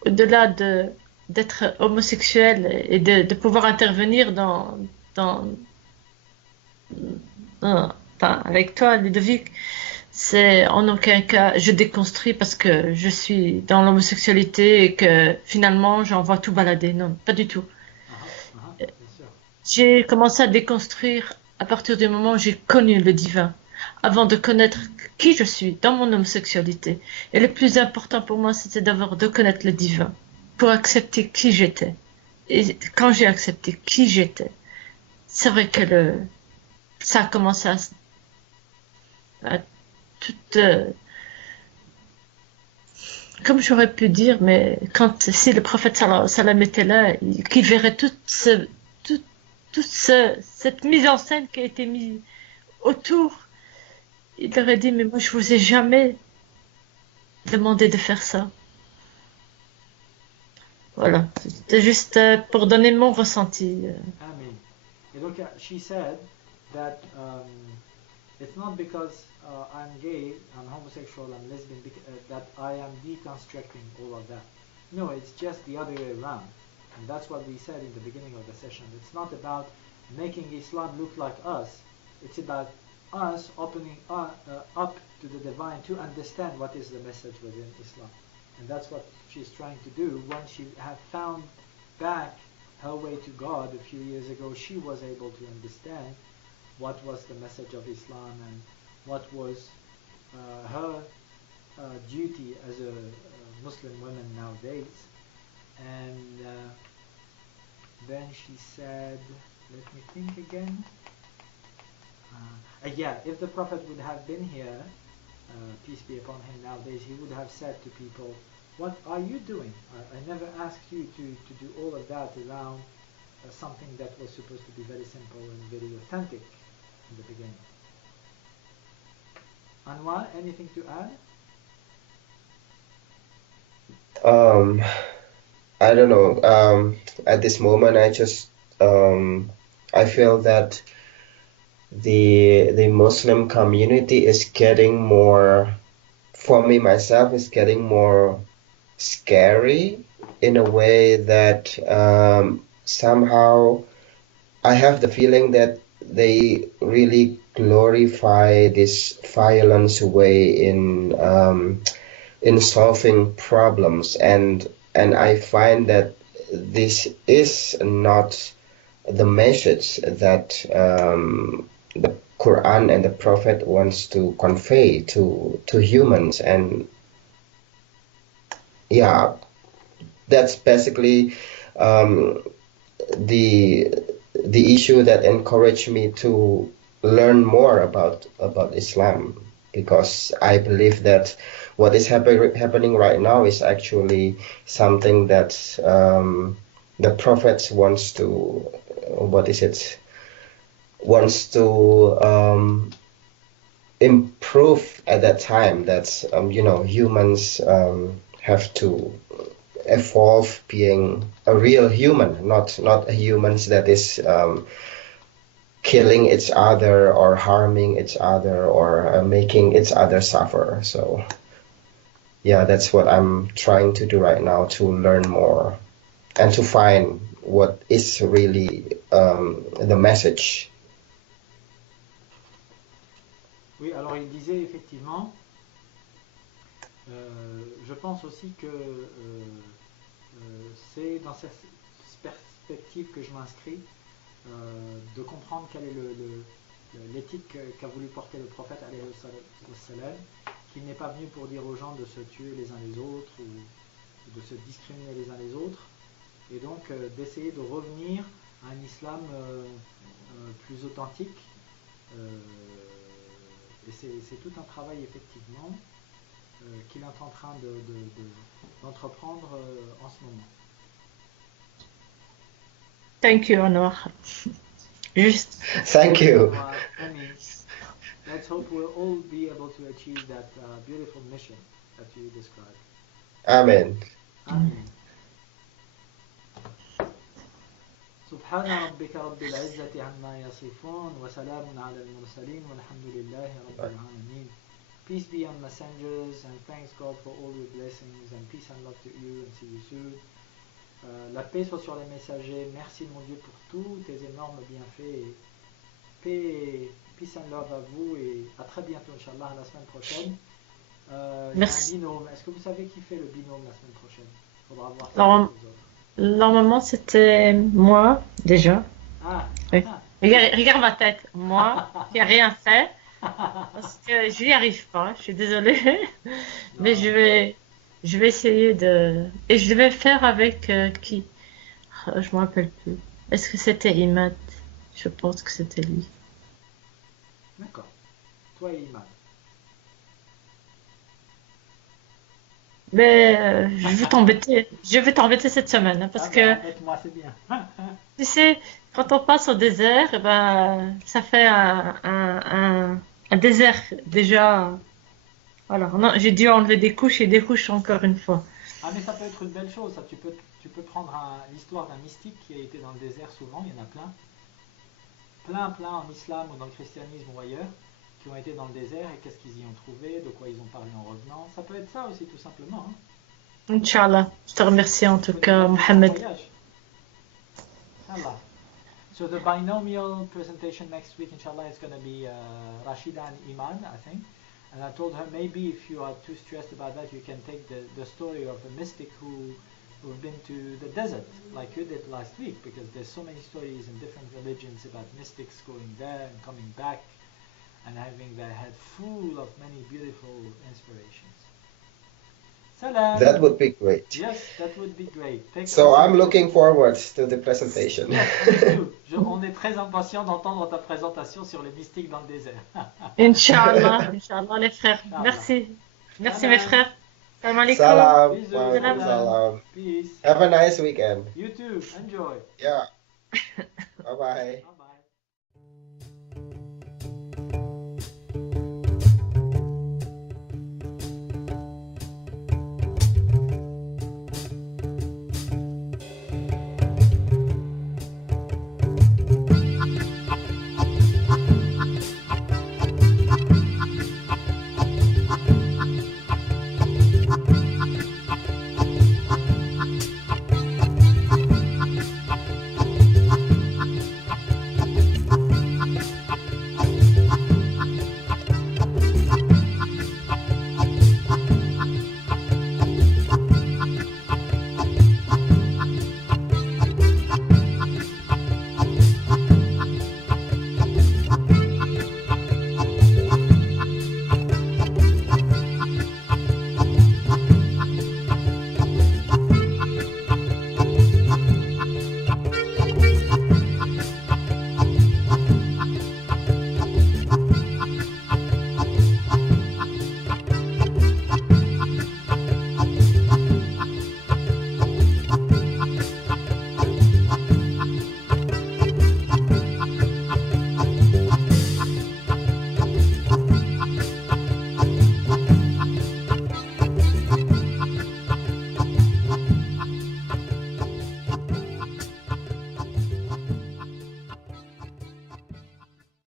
au-delà d'être homosexuel et de pouvoir intervenir avec toi Ludovic, c'est en aucun cas je déconstruis parce que je suis dans l'homosexualité et que finalement j'envoie tout balader. Non, pas du tout. J'ai commencé à déconstruire à partir du moment où j'ai connu le divin. avant de connaître qui je suis dans mon homosexualité. Et le plus important pour moi, c'était d'abord de connaître le divin pour accepter qui j'étais. Et quand j'ai accepté qui j'étais, c'est vrai que ça a commencé à tout... comme j'aurais pu dire, mais si le prophète Salam était là, qu'il verrait cette mise en scène qui a été mise autour, il aurait dit, mais moi je vous ai jamais demandé de faire ça. Voilà, c'était juste pour donner mon ressenti. Amen. And look, she said that it's not because I'm gay, I'm homosexual, I'm lesbian, that I am deconstructing all of that. No, it's just the other way around. And that's what we said in the beginning of the session. It's not about making Islam look like us. It's about us opening up to the divine to understand what is the message within Islam. And that's what she's trying to do. When she had found back her way to God a few years ago, she was able to understand what was the message of Islam and what was her duty as a Muslim woman nowadays. And then she said, let me think again. Yeah, if the Prophet would have been here, peace be upon him nowadays, he would have said to people, what are you doing? I never asked you to do all of that around something that was supposed to be very simple and very authentic in the beginning. Anwar, anything to add? I don't know. At this moment, I feel that the Muslim community is getting more, for me myself, is getting more scary in a way that somehow I have the feeling that they really glorify this violence way in solving problems, and I find that this is not the message that the Quran and the Prophet wants to convey to humans. And yeah, that's basically the issue that encouraged me to learn more about Islam, because I believe that what is happening right now is actually something that the Prophet wants to improve at that time, that humans have to evolve being a real human, not humans that is killing each other or harming each other or making each other suffer. So yeah, that's what I'm trying to do right now, to learn more and to find what is really the message. Oui, alors il disait effectivement, je pense aussi que c'est dans cette perspective que je m'inscris, de comprendre quelle est l'éthique qu'a voulu porter le prophète alayhi salam, qu'il n'est pas venu pour dire aux gens de se tuer les uns les autres ou de se discriminer les uns les autres, et donc d'essayer de revenir à un islam plus authentique. Et c'est tout un travail effectivement qu'il est en train d'entreprendre en ce moment. Thank you, Anwar. Just. Thank you. I mean, let's hope we'll all be able to achieve that beautiful mission that you described. Amen. Amen. سبحان ربك رب العزة عما يصفون وسلام على المرسلين والحمد لله رب العالمين. Peace be on messengers, and thanks God for all your blessings, and peace and love to you, and see you soon. La paix soit sur les messagers. Merci mon Dieu pour tous tes énormes bienfaits. Peace and love à vous, et à très bientôt, Inch'Allah, la semaine prochaine. Merci. Un binôme. Est-ce que vous savez qui fait le binôme la semaine prochaine? Faudra voir ça avec les autres. Normalement, c'était moi, déjà. Ah, Oui. Regarde ma tête. Moi, qui n'ai rien fait. Parce que je n'y arrive pas, je suis désolée. Mais Non. je vais essayer de... Et je devais faire avec qui? Je me rappelle plus. Est-ce que c'était Imad? Je pense que c'était lui. D'accord. Toi et Iman. Mais je vais t'embêter cette semaine hein, Ah parce ben, que embête-moi, c'est bien. tu sais, quand on passe au désert, eh ben, ça fait un désert déjà. Voilà, non, j'ai dû enlever des couches et des couches encore une fois. Ah, mais ça peut être une belle chose, ça. Tu peux prendre l'histoire d'un mystique qui a été dans le désert souvent, il y en a plein. Plein en islam ou dans le christianisme ou ailleurs, qui ont été dans le désert et qu'est-ce qu'ils y ont trouvé, de quoi ils ont parlé en revenant. Ça peut être ça aussi, tout simplement. Hein. Inch'Allah, je te remercie en tout Faut cas, développer ton Mohamed. voyage. Inch'Allah. So the binomial presentation next week, inshallah, is going to be Rashida and Iman, I think. And I told her maybe if you are too stressed about that, you can take the story of a mystic who've been to the desert, like you did last week, because there's so many stories in different religions about mystics going there and coming back and having their head full of many beautiful inspirations. Salam. That would be great. Yes, that would be great. So I'm looking forward to the presentation. Yes, me too. On est très impatient d'entendre ta présentation sur les mystiques dans le désert. Inch'Allah, Inch'Allah les frères. Inch'Allah. Merci. Merci mes Salam. frères. Salam alaikum. Salam. Bisous, Walaikum salam. salam. Peace. Have a nice weekend. You too. Enjoy. Yeah. Bye bye. Bye.